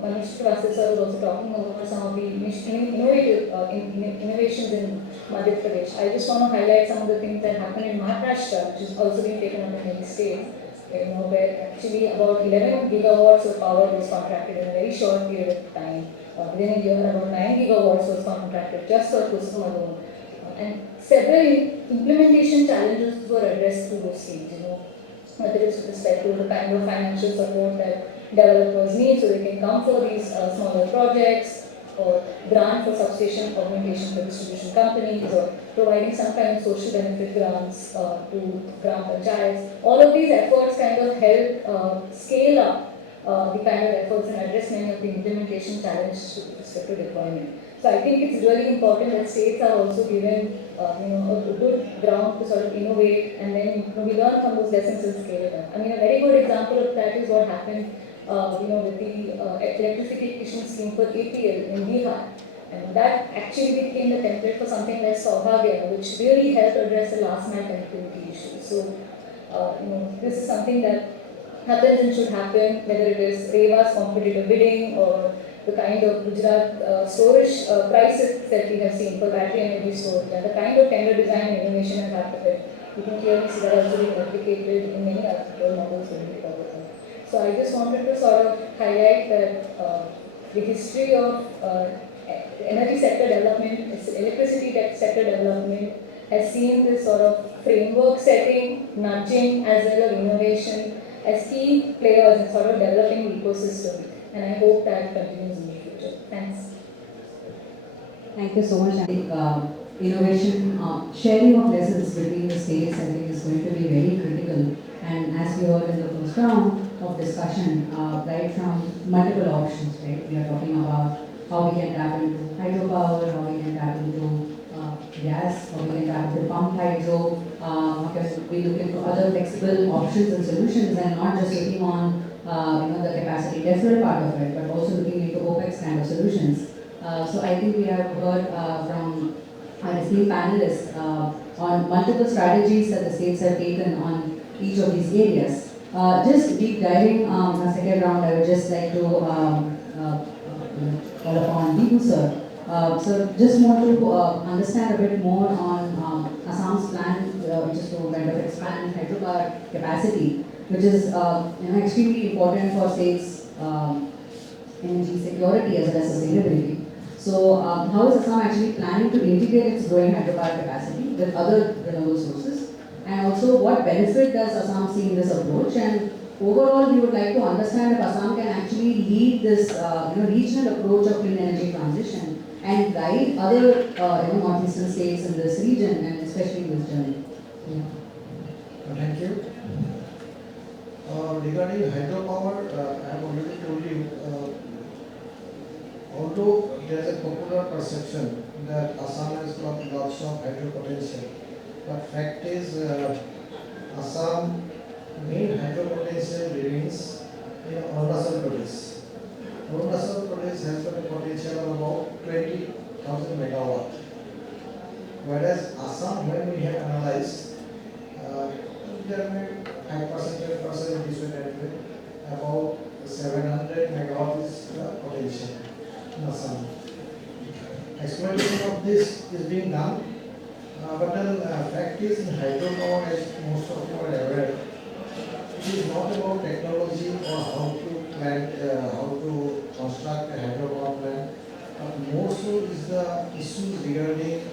Manu sir was also talking about some of the innovative innovations in Madhya Pradesh. I just want to highlight some of the things that happened in Maharashtra, which is also being taken up in many states. Where actually about 11 gigawatts of power was contracted in a very short period of time. Within a year, about 9 gigawatts was contracted just for Kusum alone. And several implementation challenges were addressed through those schemes, whether it's with respect to the kind of financial support that developers need so they can come for these smaller projects, or grant for substation augmentation for distribution companies, or providing some kind of social benefit grants to gram panchayats. All of these efforts kind of help scale up the kind of efforts and address many of the implementation challenges with respect to deployment. So I think it's really important that states are also given a good ground to sort of innovate, and then we learn from those lessons and scale it up. A very good example of that is what happened with the electrification scheme for APL in Bihar. And that actually became the template for something like Saubhagya, which really helped address the last mile connectivity issue. So, this is something that happens and should happen, whether it is Reva's competitive bidding or the kind of Gujarat storage prices that we have seen for battery energy storage, and the kind of tender design and innovation has happened. You can clearly see that also being replicated in many other models going forward. So I just wanted to sort of highlight that the history of energy sector development, electricity sector development has seen this sort of framework setting, nudging as well as innovation as key players in sort of developing the ecosystem. And I hope that continues in the future. Thanks. Thank you so much. I think innovation, sharing of lessons between the states, I think is going to be very critical. And as we heard in the first round of discussion, right from multiple options, right? We are talking about how we can tap into hydropower, how we can tap into gas, how we can tap into pumped hydro, because we looking for other flexible options and solutions, and not just looking on the capacity deferral part of it, but also looking into OPEX kind of solutions. So I think we have heard from our esteemed panelists on multiple strategies that the states have taken on each of these areas. Just deep diving the second round, I would just like to call upon Deepu sir. So just want to understand a bit more on Assam's plan, which is to kind of expand hydropower capacity, which is extremely important for states' energy security as well as sustainability. So how is Assam actually planning to integrate its growing hydropower capacity with other renewable sources? And also, what benefit does Assam see in this approach? And overall, we would like to understand if Assam can actually lead this regional approach of clean energy transition and guide other northeastern states in this region and especially this journey. Yeah. Thank you. Regarding hydropower, I have already told you, although there is a popular perception that Assam has got lots of hydro potential, but fact is Assam main hydro potential remains in Arunachal Pradesh. Arunachal Pradesh has got a potential of about 20,000 megawatt. Whereas Assam, when we have analyzed, there may 5%, 10% this way, about 700 megawatt is the potential in Assam. Exploitation of this is being done, but then fact is in hydropower, as most of you are aware, it is not about technology or how to plant, how to construct a hydropower plant, but more so is the issues regarding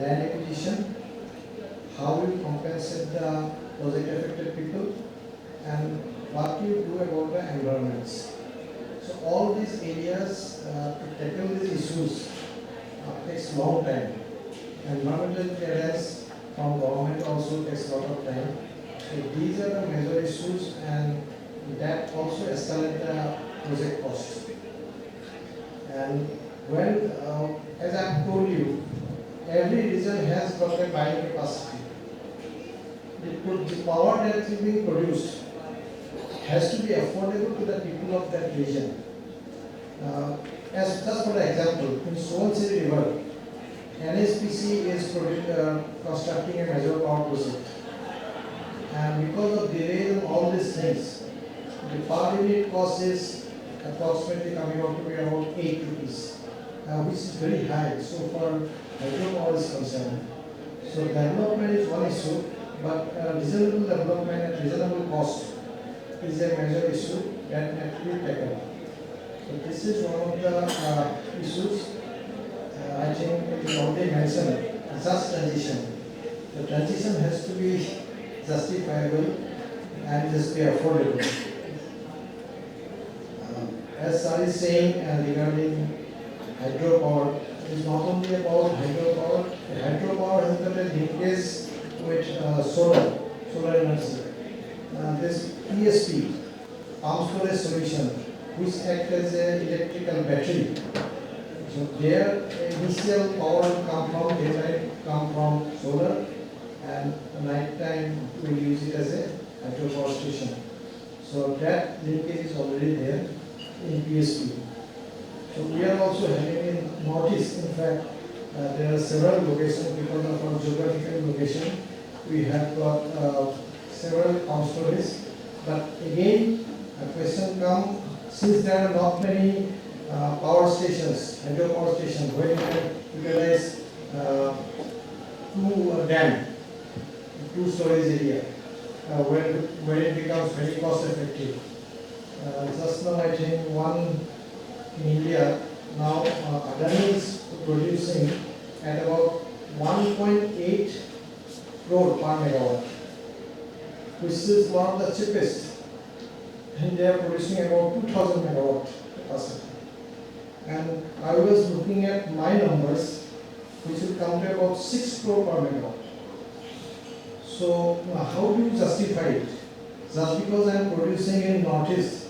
land acquisition, how you compensate the project affected people, and what you do about the environments. So all these areas to tackle these issues takes long time. Environmental clearance from government also takes a lot of time. So these are the major issues, and that also escalate the project cost. And when, as I have told you, every region has got a buying capacity. The power that is being produced has to be affordable to the people of that region. As just for the example, in Sudeep River, NSPC is constructing a major power project. And because of delays and all these things, the per unit cost is approximately coming out to be about 8 rupees, which is very high so far hydropower is concerned. So development is one issue, but reasonable development at reasonable cost is a major issue that has to be tackled. So this is one of the issues. I think it is already mentioned, just transition. The transition has to be justifiable and just be affordable. As Sir is saying regarding hydropower, it is not only about hydropower. Hydropower has got a linkage with solar energy. This PSP, pump storage solution, which acts as an electrical battery. So their initial power will come from daytime, come from solar, and night time we will use it as a hydropower station. So that linkage is already there in PSP. So we are also having in Northeast, in fact, there are several locations because of our geographical location. We have got several pump stories. But again, a question comes, since there are not many power stations, hydro power stations, where you can utilize two dam, two storage area, where it becomes very cost effective. Just now I think one in India, now Adani is producing at about 1.8 crore per megawatt, which is one of the cheapest, and they are producing about 2000 megawatt capacity. And I was looking at my numbers, which will come to about 6 crore per megawatt. So how do you justify it? Just because I am producing in Northeast,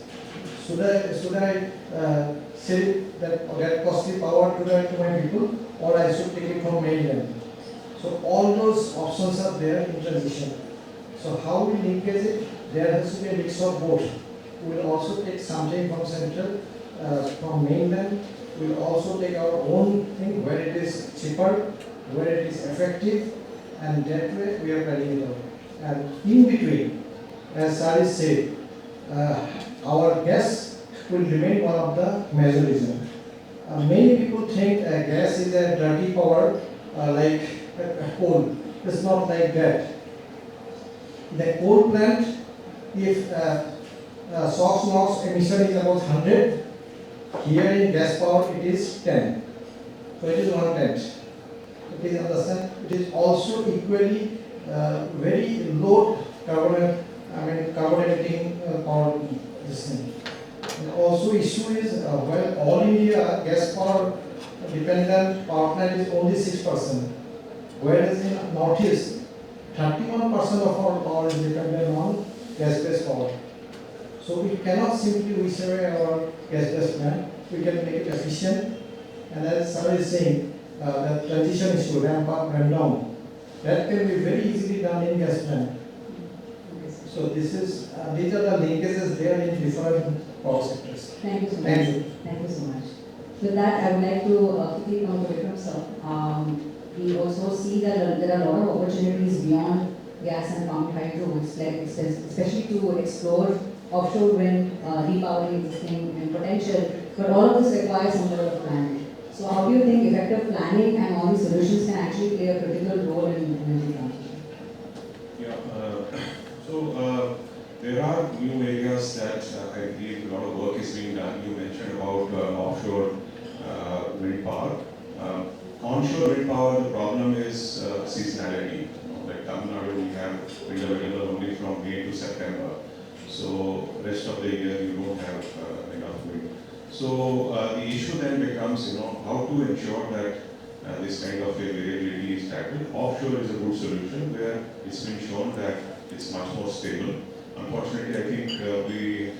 should I sell that costly power to my people, or I should take it from mainland? So all those options are there in transition. So how we linkage it? There has to be a mix of both. We will also take something from central, from mainland. We will also take our own thing where it is cheaper, where it is effective, and that way we are planning it out. And in between, as Sari said, our gas will remain one of the major reasons. Many people think gas is a dirty power like coal. It's not like that. The coal plant, if SOx NOx emission is about 100, here in gas power it is 10. So it is 1/10. Please understand, it is also equally very low carbon emitting power this thing. And also issue is while all India gas power dependent power plant is only 6%, whereas in Northeast 31% of our power is dependent on gas-based power. So we cannot simply wish away our gas-based plant. We can make it efficient, and as Sir is saying, the transition issue, ramp up, ramp down, that can be very easily done in gas plant. So this is these are the linkages there in different power sectors. Thank you so much. Thank you. Thank you so much. With that, I would like to quickly come to Vikram sir. We also see that there are a lot of opportunities beyond gas and pumped hydro, especially to explore offshore wind, repowering existing and potential, but all of this requires some level of planning. So how do you think effective planning and all these solutions can actually play a critical role in energy transition? There are new areas that I believe a lot of work is being done. You mentioned about offshore wind power. Onshore wind power, the problem is seasonality. Like Tamil Nadu, we have wind available only from May to September. So rest of the year you don't have enough wind. So the issue then becomes, how to ensure that this kind of a variability is tackled. Offshore is a good solution where it's been shown that it's much more stable. Unfortunately, I think we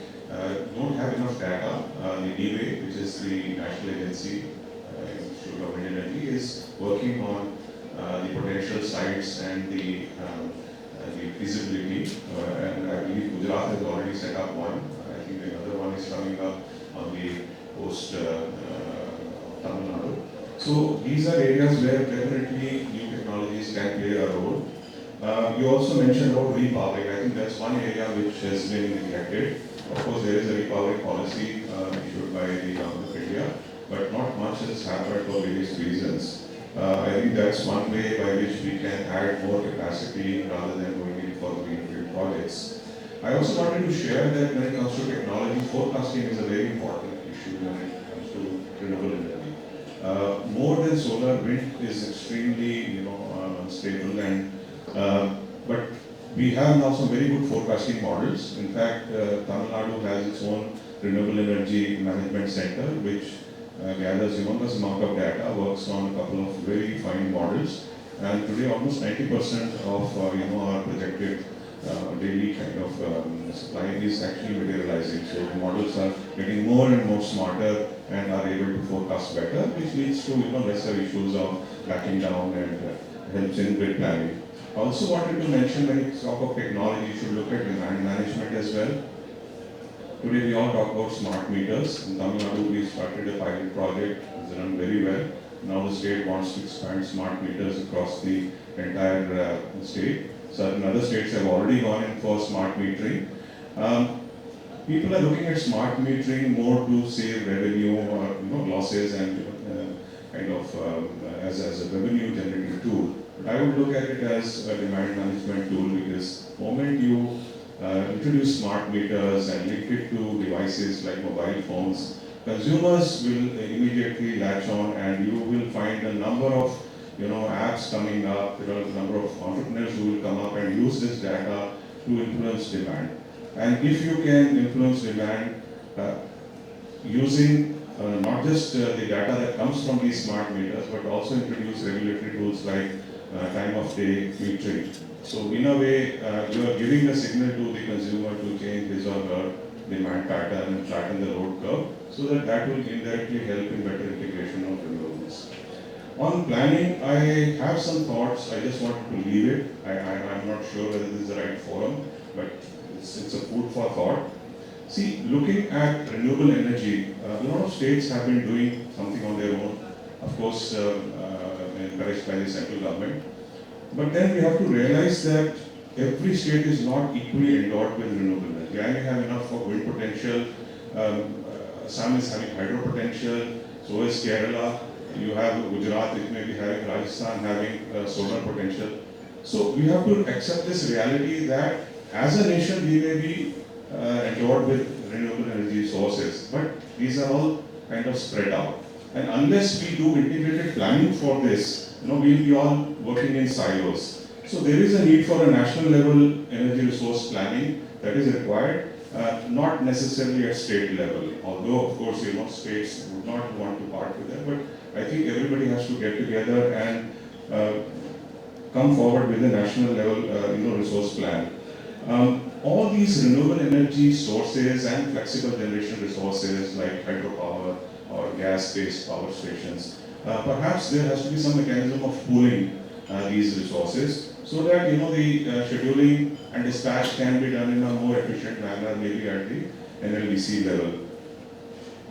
don't have enough data. The NITI, which is the National Agency Institute of Wind Energy, is working on the potential sites and the feasibility. And I believe Gujarat has already set up one. I think another one is coming up on the coast Tamil Nadu. So these are areas where definitely new technologies can play a role. You also mentioned about repowering. I think that's one area which has been neglected. Of course, there is a repowering policy issued by the Government of India, but not much has happened for various reasons. I think that's one way by which we can add more capacity rather than going in for greenfield projects. I also wanted to share that when it comes to technology, forecasting is a very important issue when it comes to renewable energy. More than solar, wind is extremely unstable, and but we have now some very good forecasting models. In fact, Tamil Nadu has its own renewable energy management center, which gathers humongous amount of data, works on a couple of very fine models, and today almost 90% of our projected daily kind of supply is actually materializing. So the models are getting more and more smarter and are able to forecast better, which leads to lesser issues of backing down and helps in grid planning. I also wanted to mention when you talk of technology, you should look at demand management as well. Today we all talk about smart meters. In Tamil Nadu we started a pilot project, it's run very well. Now the state wants to expand smart meters across the entire state. Certain other states have already gone in for smart metering. People are looking at smart metering more to save revenue or losses and as a revenue generating tool. But I would look at it as a demand management tool, because the moment you introduce smart meters and link it to devices like mobile phones, consumers will immediately latch on, and you will find a number of apps coming up. There are a number of entrepreneurs who will come up and use this data to influence demand. And if you can influence demand using not just the data that comes from these smart meters, but also introduce regulatory tools like time of day metering. So in a way, you are giving a signal to the consumer to change his or her demand pattern and flatten the load curve, so that will indirectly help in better integration of renewables. On planning, I have some thoughts. I just wanted to leave it. I'm not sure whether this is the right forum, but it's a food for thought. See, looking at renewable energy, a lot of states have been doing something on their own, of course, encouraged by the central government. But then we have to realize that every state is not equally endowed with renewable energy. I may have enough of wind potential, Assam is having hydro potential, so is Kerala. You have Gujarat, which may be having, Rajasthan having solar potential. So we have to accept this reality that as a nation we may be endowed with renewable energy sources, but these are all kind of spread out. And unless we do integrated planning for this, we'll be all working in silos. So there is a need for a national level energy resource planning that is required, not necessarily at state level. Although, of course, states would not want to part with that, but I think everybody has to get together and come forward with a national level, resource plan. All these renewable energy sources and flexible generation resources like hydropower or gas-based power stations, perhaps there has to be some mechanism of pooling these resources, so that the scheduling and dispatch can be done in a more efficient manner, maybe at the NLDC level.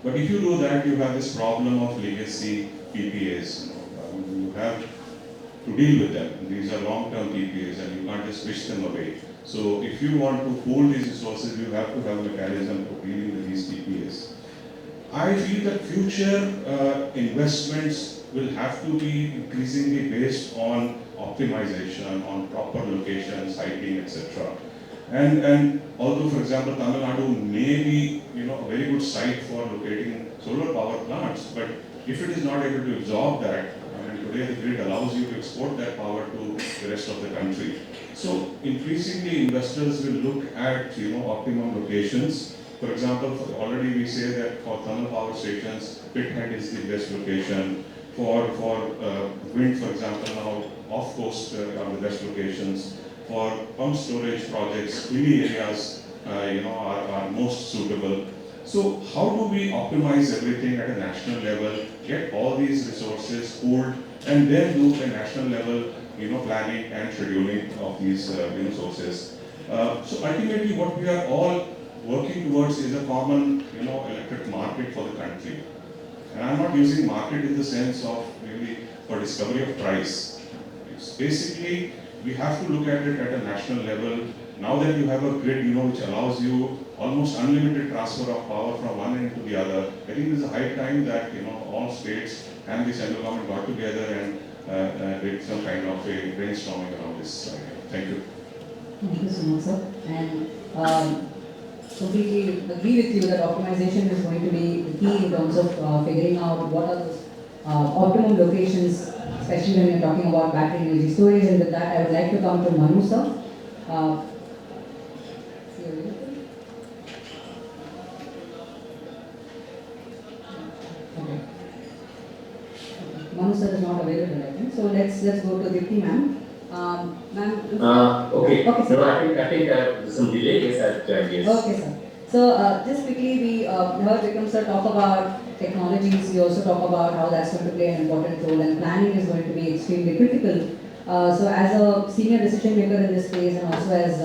But if you do that, you have this problem of legacy PPAs. You have to deal with them. These are long-term PPAs, and you can't just wish them away. So if you want to pool these resources, you have to have a mechanism for dealing with these PPAs. I feel that future investments will have to be increasingly based on optimization, on proper location, siting, etc. And although, for example, Tamil Nadu may be a very good site for locating solar power plants, but if it is not able to absorb that, and today the grid allows you to export that power to the rest of the country. So increasingly investors will look at optimum locations. For example, already we say that for thermal power stations, Pithead is the best location. For wind, for example, now off coast are the best locations. For pump storage projects, hilly areas are most suitable. So how do we optimize everything at a national level, get all these resources pooled, and then do a national level planning and scheduling of these sources? So ultimately what we are all working towards is a common electric market for the country. And I'm not using market in the sense of really for discovery of price. It's basically, we have to look at it at a national level. Now that you have a grid, which allows you almost unlimited transfer of power from one end to the other, I think it's a high time that all states and the central government got together and did some kind of a brainstorming around this. Thank you. Thank you so much, sir. And completely agree with you that optimization is going to be the key in terms of figuring out what are those optimum locations, especially when you're talking about battery energy storage. And with that, I would like to come to Manu, sir. Manu sir is not available, I think. So let's go to Dipti ma'am. Ma'am. Okay. Okay, sir. No, I think there's some delay. Yes, yes. Okay, sir. So just quickly, we heard Vikram sir talk about technologies. We also talk about how that's going to play an important role, and planning is going to be extremely critical. So as a senior decision maker in this space, and also as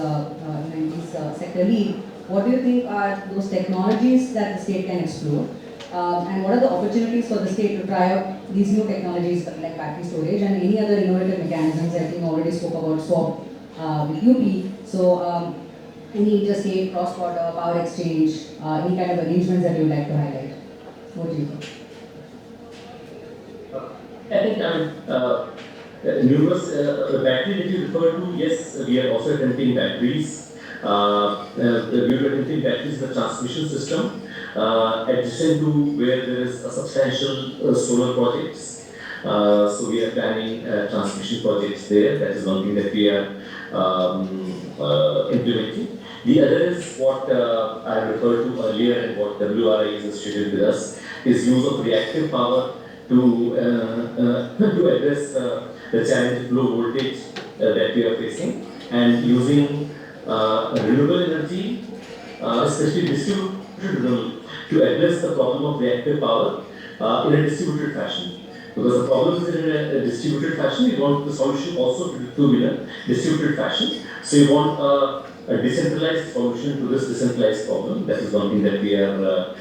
sector lead, what do you think are those technologies that the state can explore? And what are the opportunities for the state to try out these new technologies like battery storage and any other innovative mechanisms? I think I already spoke about swap with UP. So any interstate, cross-border, power exchange, any kind of arrangements that you would like to highlight? What do you think? I think numerous battery that you refer to, yes, we are also attempting batteries. We are attempting batteries in the transmission system, adjacent to where there is a substantial solar projects. So we are planning transmission projects there. That is one thing that we are implementing. The other is what I referred to earlier and what WRI is associated with us is use of reactive power to address the challenge of low voltage that we are facing, and using renewable energy, especially distributed renewable, to address the problem of reactive power in a distributed fashion. Because the problem is in a distributed fashion, we want the solution also to be in a distributed fashion. So we want a decentralized solution to this decentralized problem. That is one thing that we are.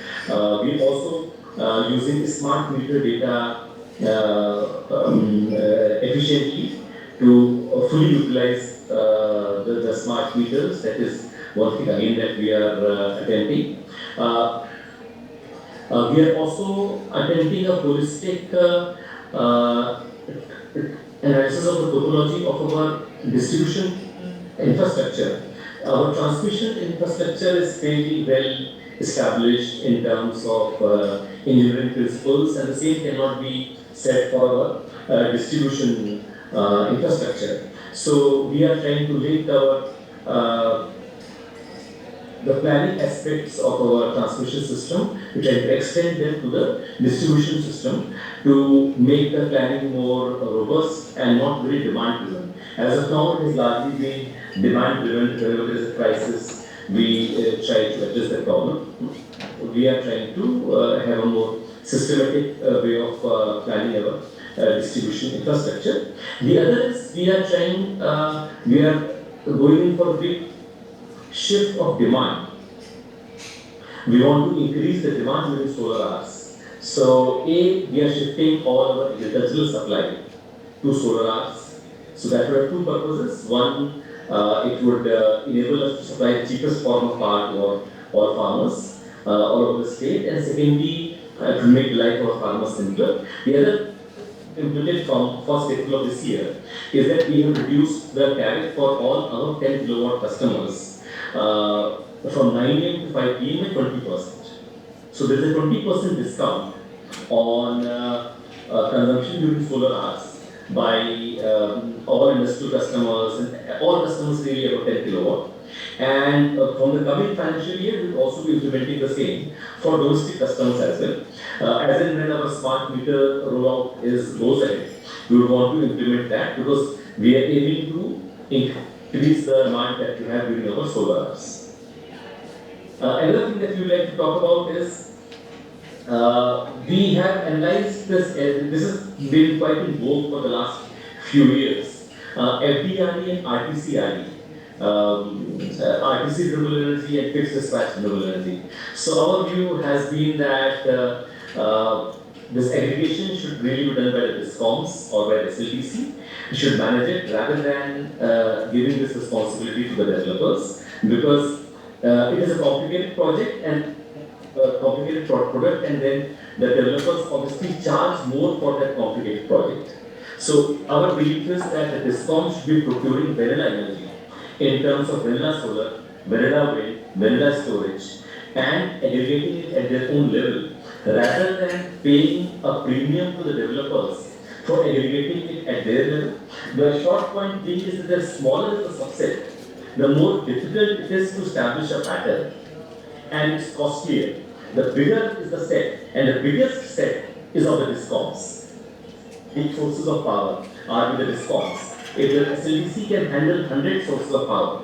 We also using smart meter data efficiently to fully utilize the smart meters. That is one thing again that we are attempting. We are also attempting a holistic analysis of the topology of our distribution infrastructure. Our transmission infrastructure is fairly well established in terms of engineering principles, and the same cannot be said for our distribution infrastructure. So we are trying to link our the planning aspects of our transmission system, we try to extend them to the distribution system to make the planning more robust and not very demand driven. As of now, it is largely been demand driven. Whenever there is a crisis, we try to address the problem. We are trying to have a more systematic way of planning our distribution infrastructure. The other is we are trying, we are going in for a big shift of demand. We want to increase the demand during solar hours. So, we are shifting all our agricultural supply to solar hours. So that would have two purposes. One, it would enable us to supply the cheapest form of power to all farmers all over the state, and secondly, to make the life of our farmers simpler. The other implemented from 1st April of this year is that we have reduced the tariff for all our 10 kilowatt customers from 9 a.m. to 5 p.m. at 20%. So there is a 20% discount on consumption during solar hours by all industrial customers and all customers really about 10 kilowatt. And from the coming financial year, we will also be implementing the same for domestic customers as well. As and when our smart meter rollout goes ahead, we would want to implement that because we are aiming to increase the amount that we have during our solar hours. Another thing that we would like to talk about is we have analyzed this. This has been quite in vogue for the last few years. FDRE and RTC-RE. RTC renewable energy and fixed dispatch renewable energy. So our view has been that this aggregation should really be done by the DISCOMs or by the SLDC. We should manage it rather than giving this responsibility to the developers, because it is a complicated project and complicated product, and then the developers obviously charge more for that complicated project. So our belief is that the DISCOM should be procuring vanilla energy in terms of vanilla solar, vanilla wind, vanilla storage, and aggregating it at their own level, rather than paying a premium to the developers for aggregating it at their level. The short point being is that the smaller is the subset, the more difficult it is to establish a pattern, and it's costlier. The bigger is the set, and the biggest set is of the DISCOMs. Big sources of power are with the DISCOMs. If the SLDC can handle 100 sources of power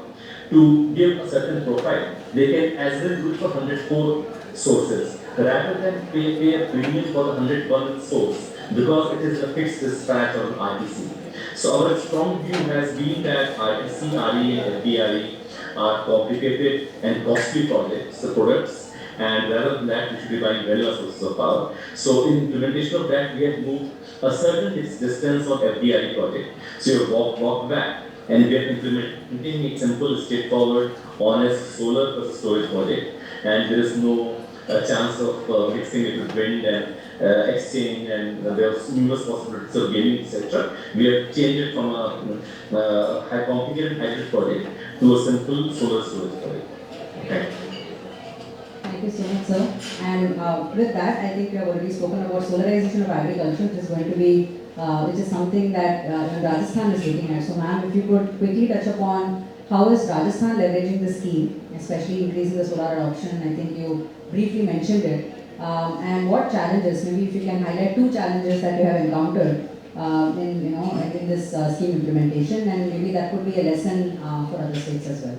to give a certain profile, they can as well do it for 104 sources, rather than pay a premium for the 101 source, because it is a fixed dispatch or RTC. So our strong view has been that RTC, RE and FDRE are complicated and costly projects, the products, and rather than that, we should be buying vanilla sources of power. So in implementation of that, we have moved a certain distance on FDRE project. So you walk back, and we are implementing it simple, straightforward, honest solar plus storage project, and there is no chance of mixing it with wind and exchange, and there are numerous possibilities of gaming, etc. We have changed it from a high complicated hybrid project to a simple solar storage project. Okay. Thank you so much, sir. And with that, I think you have already spoken about solarization of agriculture, which is going to be, which is something that Rajasthan is looking at. So, ma'am, if you could quickly touch upon how is Rajasthan leveraging the scheme, especially increasing the solar adoption. I think you briefly mentioned it. And what challenges? Maybe if you can highlight 2 challenges that you have encountered in this scheme implementation, and maybe that could be a lesson for other states as well.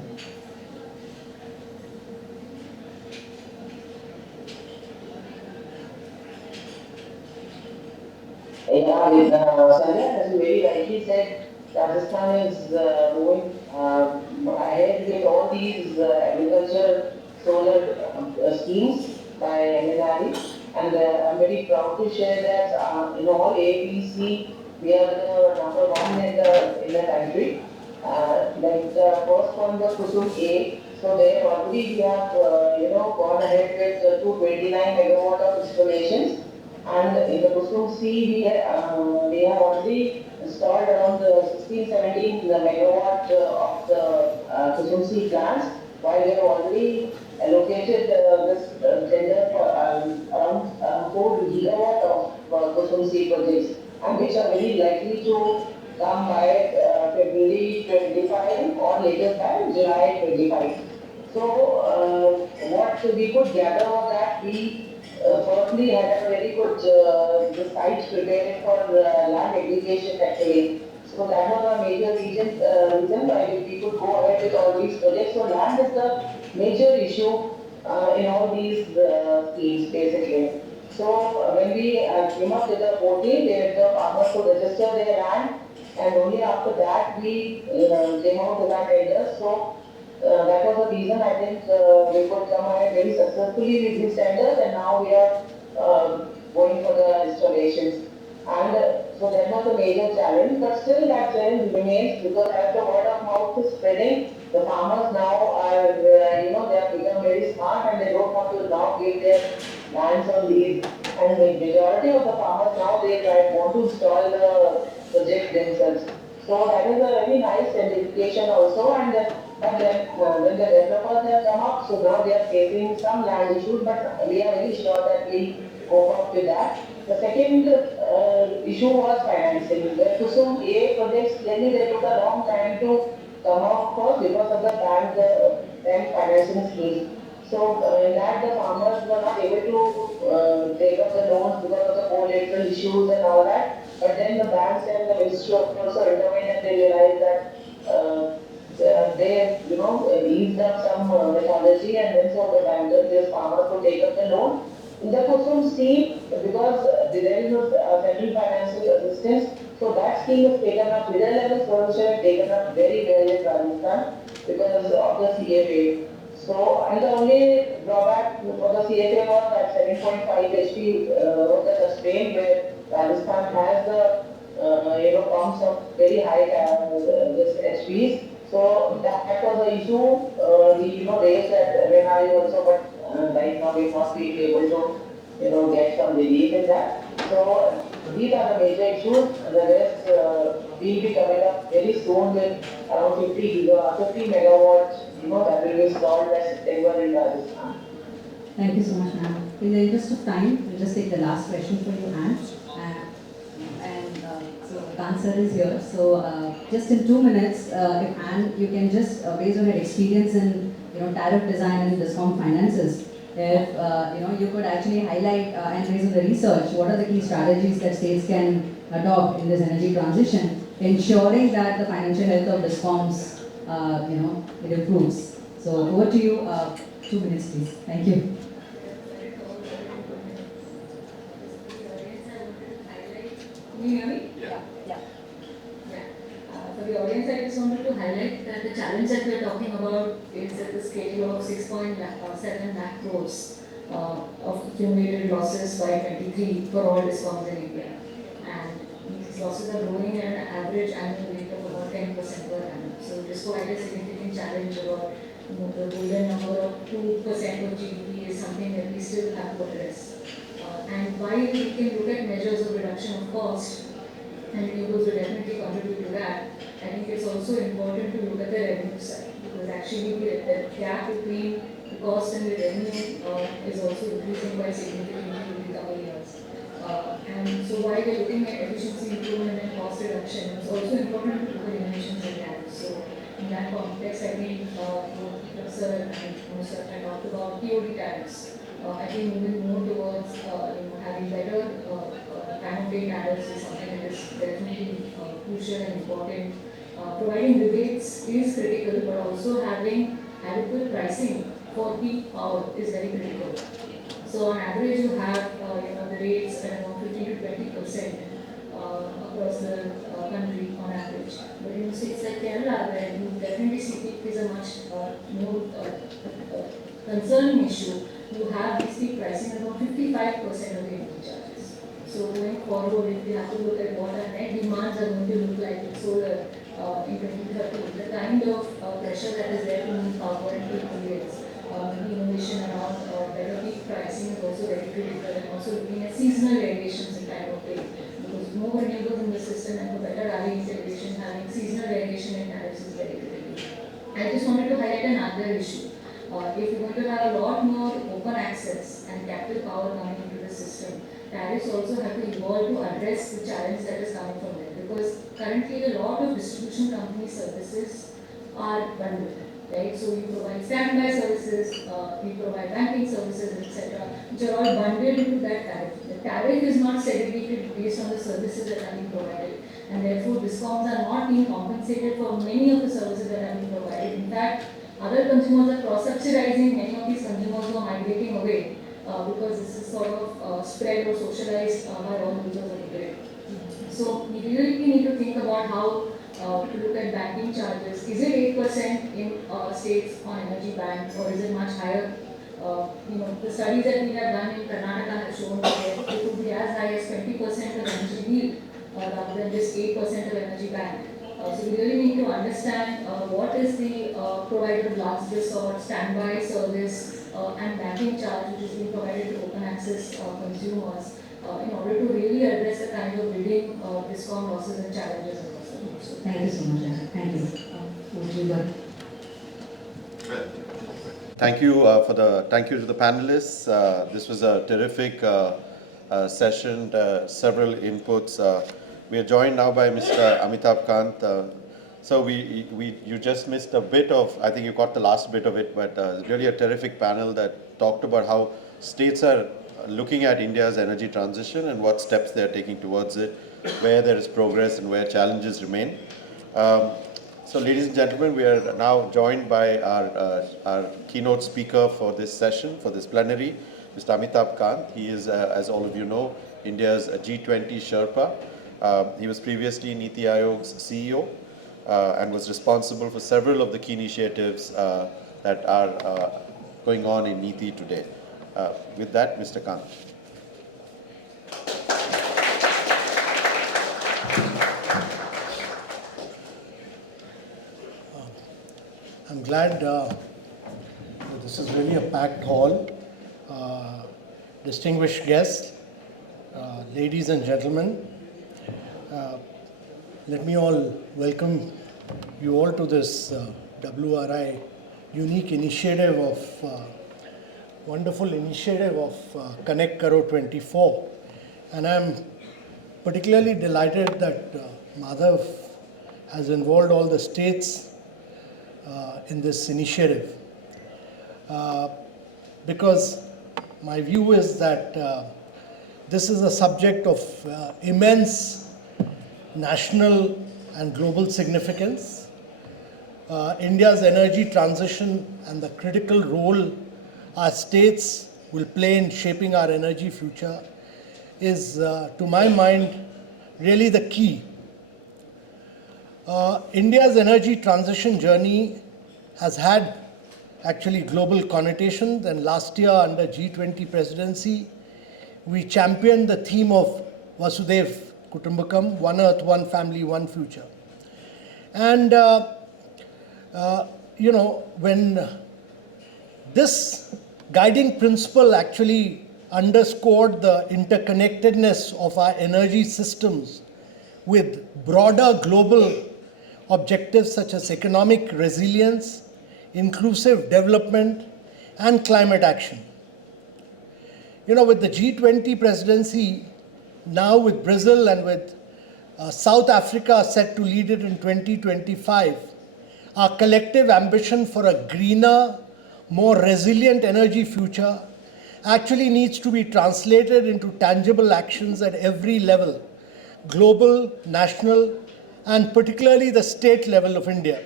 Yeah, Sandhya, as you very rightly said, Rajasthan is moving ahead with all these agriculture solar schemes by NITI, and I'm very proud to share that in all A, B, C, we are the number 1 in the country. Like the first one was Kusum A, so there already we have gone ahead with 229 megawatt of installations. And in the Kusum C, we have already installed around 16-17 megawatt of the Kusum C plants, while we have already allocated this tender for around 4 gigawatt of Kusum C projects, and which are very likely to come by February 25 or latest by July 25. So what we could gather was that we firstly had a very good the sites prepared for land aggregation actually. So that was a major reason why we could go ahead with all these projects. So land is the major issue in all these schemes basically. So when we came up with the portal, the farmers could register their land, and only after that we came out with our tenders. So that was the reason I think we could come ahead very successfully with these tenders, and now we are going for the installations. And so that was a major challenge, but still that challenge remains, because as the word of mouth is spreading, the farmers now are, they have become very smart, and they don't want to now give their lands on lease. And the majority of the farmers now, they want to install the project themselves. So that is a very nice identification also, and but then when the developers have come up, so now they are facing some land issues, but we are very sure that we cope up with that. The second issue was financing. The Kusum A projects, clearly they took a long time to come up first because of the bank financing schemes. So in that the farmers were not able to take up the loans because of the collateral issues and all that. But then the banks and the ministry also intervened, and they realized that they eased up some methodology, and then so the bankers, these farmers could take up the loan. In the Kusum scheme, because there is no central financial assistance, so that scheme is taken up, middle level solution is taken up very well in Rajasthan because of the CFA. So, and the only drawback for the CFA was that 7.5 HP was the constraint, where Rajasthan has the pumps of very high this HPs. So that was the issue we raised at NITI also, but right now we must be able to get some relief in that. So these are the major issues. The rest will be coming up very soon with around 50 megawatts that will be installed by September in Rajasthan. Thank you so much, ma'am. In the interest of time, we'll just take the last question for you, Anne. So Kant sir is here. So just in 2 minutes, if Anne, you can just, based on your experience in tariff design and discount finances, if you could actually highlight and based on the research, what are the key strategies that states can adopt in this energy transition, ensuring that the financial health of discoms, it improves. So over to you. 2 minutes, please. Thank you. Can you hear me? Yeah. So for the audience, I just wanted to highlight that the challenge that we are talking about is at the scale of 6.7 lakh crores of accumulated losses by 23 for all discoms in India. And these losses are growing at an average annual rate of about 10% per annum. So this quite a significant challenge. About the golden number of 2% of GDP is something that we still have to address. And while we can look at measures of reduction of cost, and renewables will definitely contribute to that, I think it's also important to look at the revenue side, because actually the gap between the cost and the revenue is also increasing quite significantly in the coming years. And so while we're looking at efficiency improvement and cost reduction, it's also important to look at innovations and gaps. So in that context, I think both Sir and Sir had talked about TOD tariffs. I think moving more towards having better time-of-day tariffs is something that is definitely crucial and important. Providing rebates is critical, but also having adequate pricing for peak power is very critical. So on average, you have the rates at around 15 to 20% across the country on average. But in states like Kerala, where you definitely see peak is a much more concerning issue, you have this peak pricing at about 55% of the energy charges. So going forward, if we have to look at what our net demands are going to look like with solar in 2030, the kind of pressure that is there to move power in peak periods, innovation around better peak pricing is also very critical, and also looking at seasonal variations in time of day. Because more renewables in the system and for better rally integration, having seasonal variation in tariffs is very critical. I just wanted to highlight another issue. If you're going to have a lot more open access and captive power coming into the system, tariffs also have to evolve to address the challenge that is coming from there. Because currently a lot of distribution company services are bundled, right? So you provide standby services, you provide banking services, etc., which are all bundled into that tariff. The tariff is not segregated based on the services that are being provided, and therefore discoms are not being compensated for many of the services that are being provided. In fact, other consumers are cross-subsidizing many of these consumers who are migrating away because this is sort of spread or socialized by all users of the grid. So we really need to think about how to look at banking charges. Is it 8% in states on energy bank, or is it much higher? The studies that we have done in Karnataka have shown that it could be as high as 20% of energy bill rather than just 8% of energy bank. So we really need to understand what is the provider of last resort, standby service, and banking charge which is being provided to open access consumers in order to really address the kind of bidding discount losses and challenges across the board. So Thank you so much, Anshu. Thank you. Over to you, Bharat. Thank you to the panelists. This was a terrific session, several inputs. We are joined now by Mr. Amitabh Kant. So you just missed a bit of, I think you caught the last bit of it, but really a terrific panel that talked about how states are looking at India's energy transition and what steps they are taking towards it, where there is progress and where challenges remain. So ladies and gentlemen, we are now joined by our keynote speaker for this session, for this plenary, Mr. Amitabh Kant. He is, as all of you know, India's G20 Sherpa. He was previously NITI Aayog's CEO and was responsible for several of the key initiatives that are going on in NITI today. With that, Mr. Kant. I'm glad this is really a packed hall. Distinguished guests, ladies and gentlemen, let me all welcome you all to this WRI unique initiative wonderful initiative of Connect Karo 24. And I'm particularly delighted that Madhav has involved all the states in this initiative. Because my view is that this is a subject of immense national and global significance. India's energy transition and the critical role our states will play in shaping our energy future is, to my mind, really the key. India's energy transition journey has had actually global connotations, and last year under G20 presidency, we championed the theme of Vasudev Kutumbakam, one earth, one family, one future. And, when this guiding principle actually underscored the interconnectedness of our energy systems with broader global objectives such as economic resilience, inclusive development, and climate action. With the G20 presidency, now with Brazil and with South Africa set to lead it in 2025, our collective ambition for a greener, more resilient energy future actually needs to be translated into tangible actions at every level, global, national, and particularly the state level of India.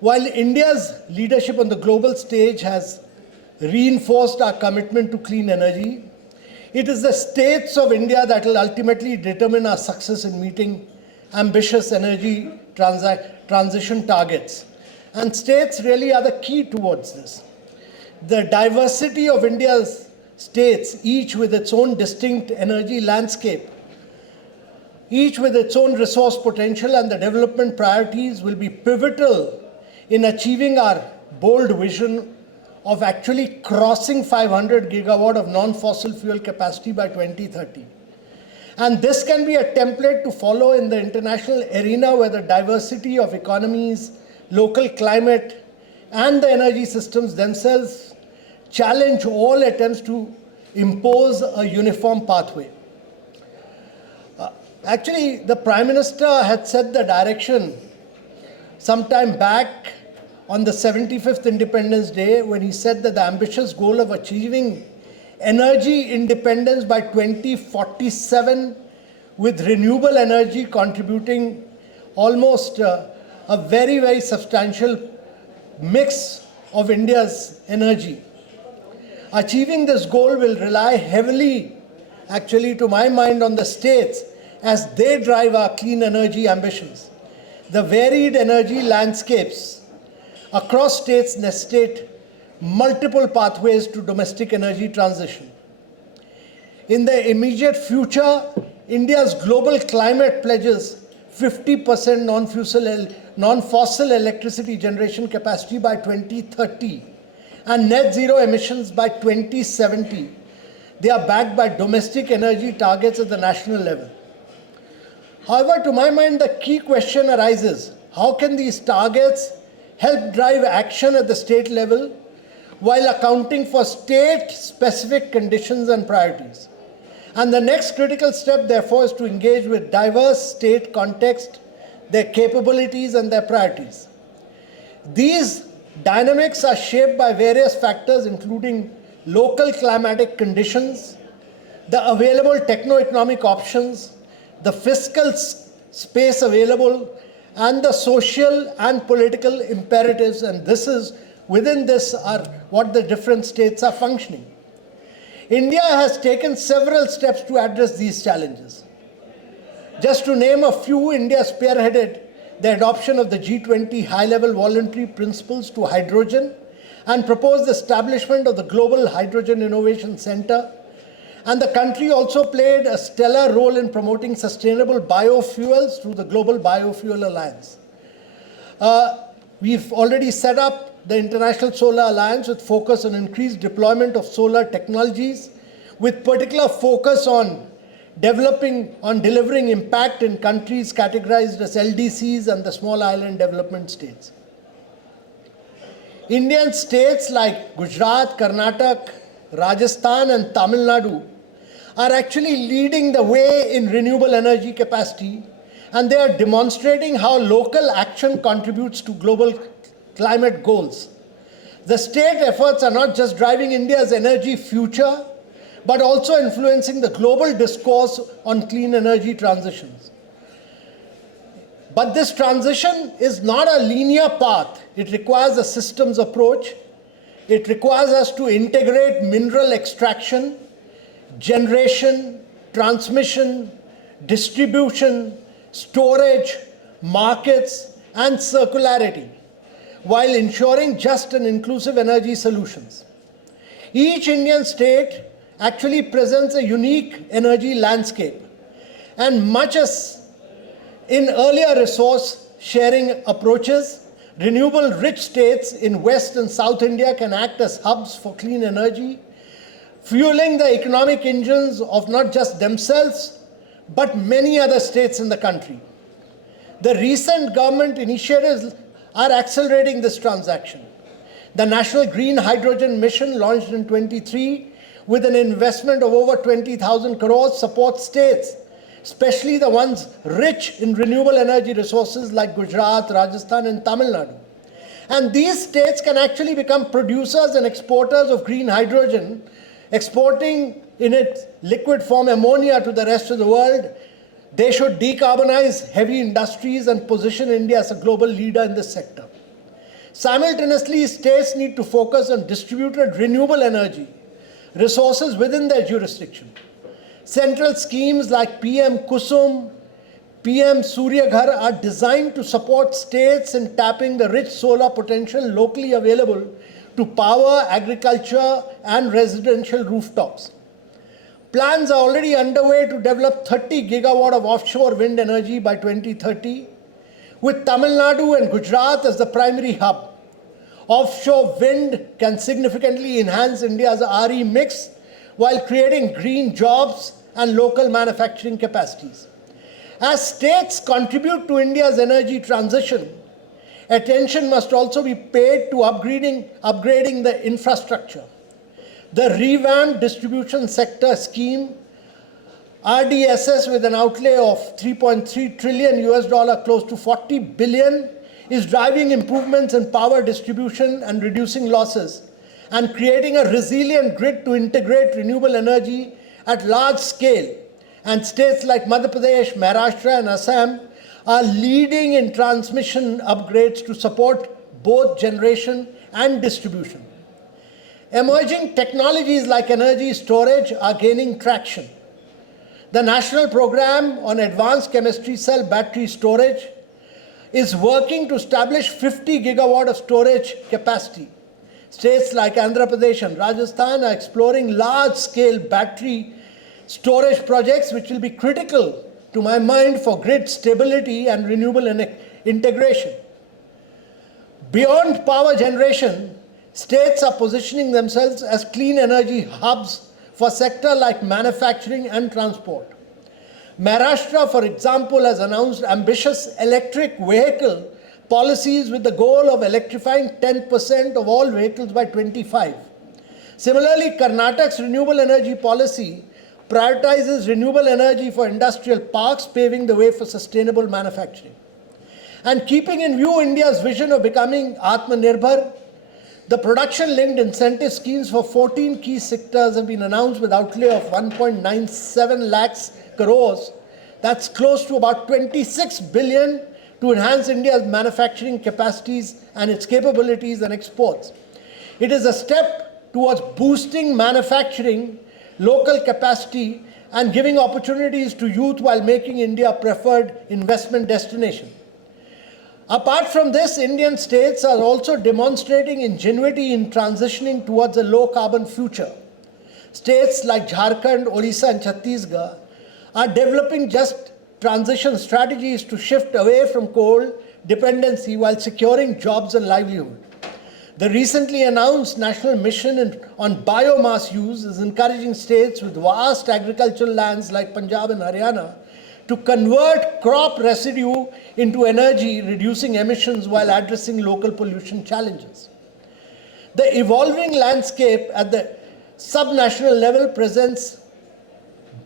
While India's leadership on the global stage has reinforced our commitment to clean energy, it is the states of India that will ultimately determine our success in meeting ambitious energy transition targets. And states really are the key towards this. The diversity of India's states, each with its own distinct energy landscape, each with its own resource potential and the development priorities, will be pivotal in achieving our bold vision of actually crossing 500 gigawatt of non-fossil fuel capacity by 2030. And this can be a template to follow in the international arena where the diversity of economies, local climate, and the energy systems themselves challenge all attempts to impose a uniform pathway. Actually, the Prime Minister had set the direction sometime back on the 75th Independence Day when he said that the ambitious goal of achieving energy independence by 2047 with renewable energy contributing almost a very, very substantial mix of India's energy. Achieving this goal will rely heavily, actually to my mind, on the states as they drive our clean energy ambitions. The varied energy landscapes across states necessitate multiple pathways to domestic energy transition. In the immediate future, India's global climate pledges 50% non-fossil electricity generation capacity by 2030 and net zero emissions by 2070. They are backed by domestic energy targets at the national level. However, to my mind, the key question arises: how can these targets help drive action at the state level while accounting for state-specific conditions and priorities? And the next critical step, therefore, is to engage with diverse state context, their capabilities and their priorities. These dynamics are shaped by various factors, including local climatic conditions, the available techno-economic options, the fiscal space available, and the social and political imperatives, and within this are what the different states are functioning. India has taken several steps to address these challenges. Just to name a few, India spearheaded the adoption of the G20 high-level voluntary principles to hydrogen and proposed the establishment of the Global Hydrogen Innovation Center. And the country also played a stellar role in promoting sustainable biofuels through the Global Biofuel Alliance. We've already set up the International Solar Alliance with focus on increased deployment of solar technologies, with particular focus on delivering impact in countries categorized as LDCs and the small island development states. Indian states like Gujarat, Karnataka, Rajasthan and Tamil Nadu are actually leading the way in renewable energy capacity, and they are demonstrating how local action contributes to global climate goals. The state efforts are not just driving India's energy future, but also influencing the global discourse on clean energy transitions. But this transition is not a linear path. It requires a systems approach. It requires us to integrate mineral extraction, generation, transmission, distribution, storage, markets, and circularity, while ensuring just and inclusive energy solutions. Each Indian state actually presents a unique energy landscape, and much as in earlier resource sharing approaches, renewable rich states in West and South India can act as hubs for clean energy, fueling the economic engines of not just themselves, but many other states in the country. The recent government initiatives are accelerating this transaction. The National Green Hydrogen Mission, launched in 23 with an investment of over 20,000 crores, supports states, especially the ones rich in renewable energy resources like Gujarat, Rajasthan, and Tamil Nadu. And these states can actually become producers and exporters of green hydrogen, exporting in its liquid form ammonia to the rest of the world. They should decarbonize heavy industries and position India as a global leader in this sector. Simultaneously, states need to focus on distributed renewable energy resources within their jurisdiction. Central schemes like PM Kusum, PM Surya Ghar are designed to support states in tapping the rich solar potential locally available to power agriculture and residential rooftops. Plans are already underway to develop 30 gigawatt of offshore wind energy by 2030, with Tamil Nadu and Gujarat as the primary hub. Offshore wind can significantly enhance India's RE mix while creating green jobs and local manufacturing capacities. As states contribute to India's energy transition, attention must also be paid to upgrading the infrastructure. The revamped distribution sector scheme, RDSS, with an outlay of $3.3 trillion US, close to 40 billion, is driving improvements in power distribution and reducing losses, and creating a resilient grid to integrate renewable energy at large scale. And states like Madhya Pradesh, Maharashtra, and Assam are leading in transmission upgrades to support both generation and distribution. Emerging technologies like energy storage are gaining traction. The National Program on Advanced Chemistry Cell Battery Storage is working to establish 50 gigawatt of storage capacity. States like Andhra Pradesh and Rajasthan are exploring large-scale battery storage projects, which will be critical, to my mind, for grid stability and renewable integration. Beyond power generation, states are positioning themselves as clean energy hubs for sectors like manufacturing and transport. Maharashtra, for example, has announced ambitious electric vehicle policies with the goal of electrifying 10% of all vehicles by 25. Similarly, Karnataka's renewable energy policy prioritizes renewable energy for industrial parks, paving the way for sustainable manufacturing. And keeping in view India's vision of becoming Atmanirbhar, the production-linked incentive schemes for 14 key sectors have been announced with outlay of 1.97 lakhs crores. That's close to about 26 billion to enhance India's manufacturing capacities and its capabilities and exports. It is a step towards boosting manufacturing, local capacity, and giving opportunities to youth while making India a preferred investment destination. Apart from this, Indian states are also demonstrating ingenuity in transitioning towards a low-carbon future. States like Jharkhand, Odisha, and Chhattisgarh are developing just transition strategies to shift away from coal dependency while securing jobs and livelihood. The recently announced national mission on biomass use is encouraging states with vast agricultural lands like Punjab and Haryana to convert crop residue into energy, reducing emissions while addressing local pollution challenges. The evolving landscape at the subnational level presents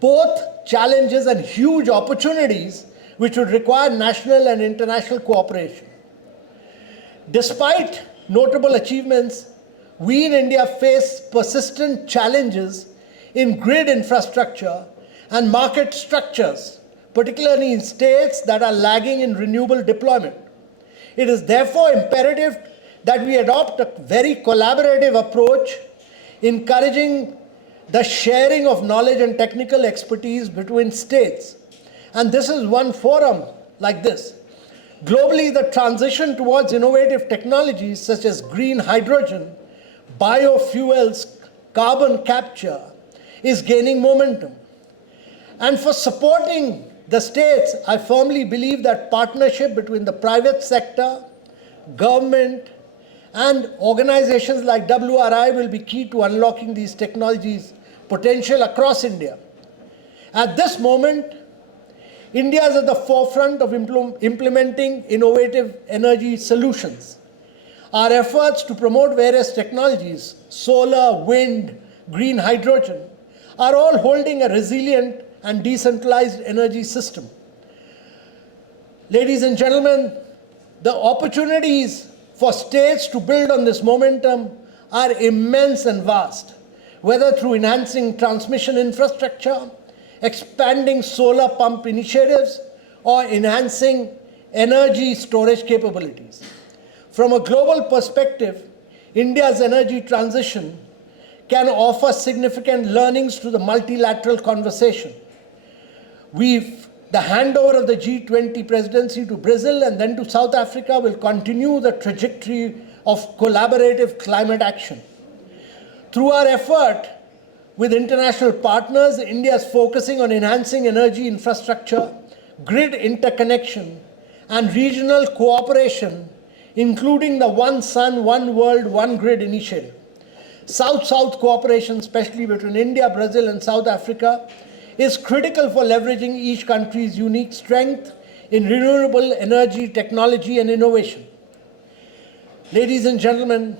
both challenges and huge opportunities which would require national and international cooperation. Despite notable achievements, we in India face persistent challenges in grid infrastructure and market structures, particularly in states that are lagging in renewable deployment. It is therefore imperative that we adopt a very collaborative approach, encouraging the sharing of knowledge and technical expertise between states. And this is one forum like this. Globally, the transition towards innovative technologies such as green hydrogen, biofuels, carbon capture is gaining momentum. And for supporting the states, I firmly believe that partnership between the private sector, government, and organizations like WRI will be key to unlocking these technologies' potential across India. At this moment, India is at the forefront of implementing innovative energy solutions. Our efforts to promote various technologies, solar, wind, green hydrogen, are all holding a resilient and decentralized energy system. Ladies and gentlemen, the opportunities for states to build on this momentum are immense and vast, whether through enhancing transmission infrastructure, expanding solar pump initiatives, or enhancing energy storage capabilities. From a global perspective, India's energy transition can offer significant learnings to the multilateral conversation. The handover of the G20 presidency to Brazil and then to South Africa will continue the trajectory of collaborative climate action. Through our effort with international partners, India is focusing on enhancing energy infrastructure, grid interconnection, and regional cooperation, including the One Sun, One World, One Grid initiative. South-South cooperation, especially between India, Brazil, and South Africa, is critical for leveraging each country's unique strength in renewable energy, technology, and innovation. Ladies and gentlemen,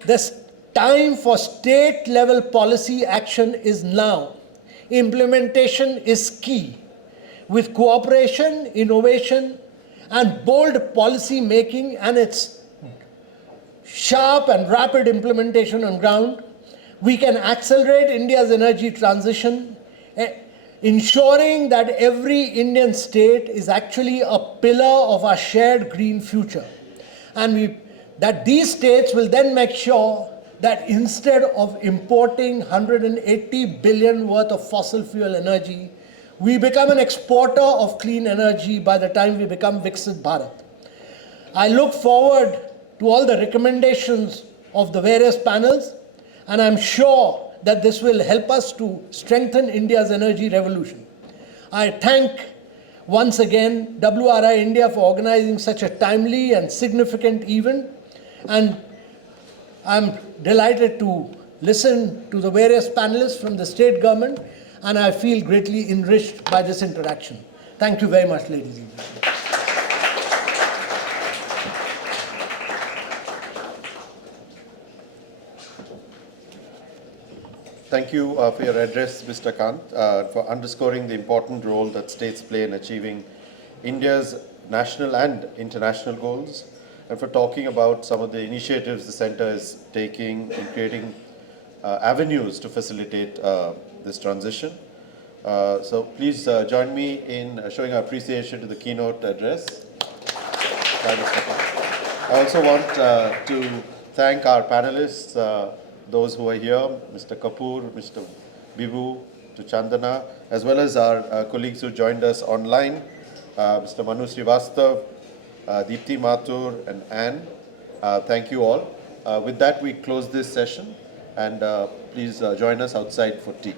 the time for state-level policy action is now. Implementation is key. With cooperation, innovation, and bold policy making and its sharp and rapid implementation on ground, we can accelerate India's energy transition, ensuring that every Indian state is actually a pillar of our shared green future. And that these states will then make sure that instead of importing 180 billion worth of fossil fuel energy, we become an exporter of clean energy by the time we become Viksit Bharat. I look forward to all the recommendations of the various panels, and I'm sure that this will help us to strengthen India's energy revolution. I thank once again WRI-India for organizing such a timely and significant event, and I'm delighted to listen to the various panelists from the state government, and I feel greatly enriched by this interaction. Thank you very much, ladies and gentlemen. Thank you for your address, Mr. Kant, for underscoring the important role that states play in achieving India's national and international goals, and for talking about some of the initiatives the Centre is taking in creating avenues to facilitate this transition. So please join me in showing our appreciation to the keynote address by Mr. Kant. I also want to thank our panelists, those who are here, Mr. Kapur, Mr. Bibu, to Chandana, as well as our colleagues who joined us online, Mr. Manu, Srivastava, Deepthi Mathur, and Anne. Thank you all. With that, we close this session, and please join us outside for tea.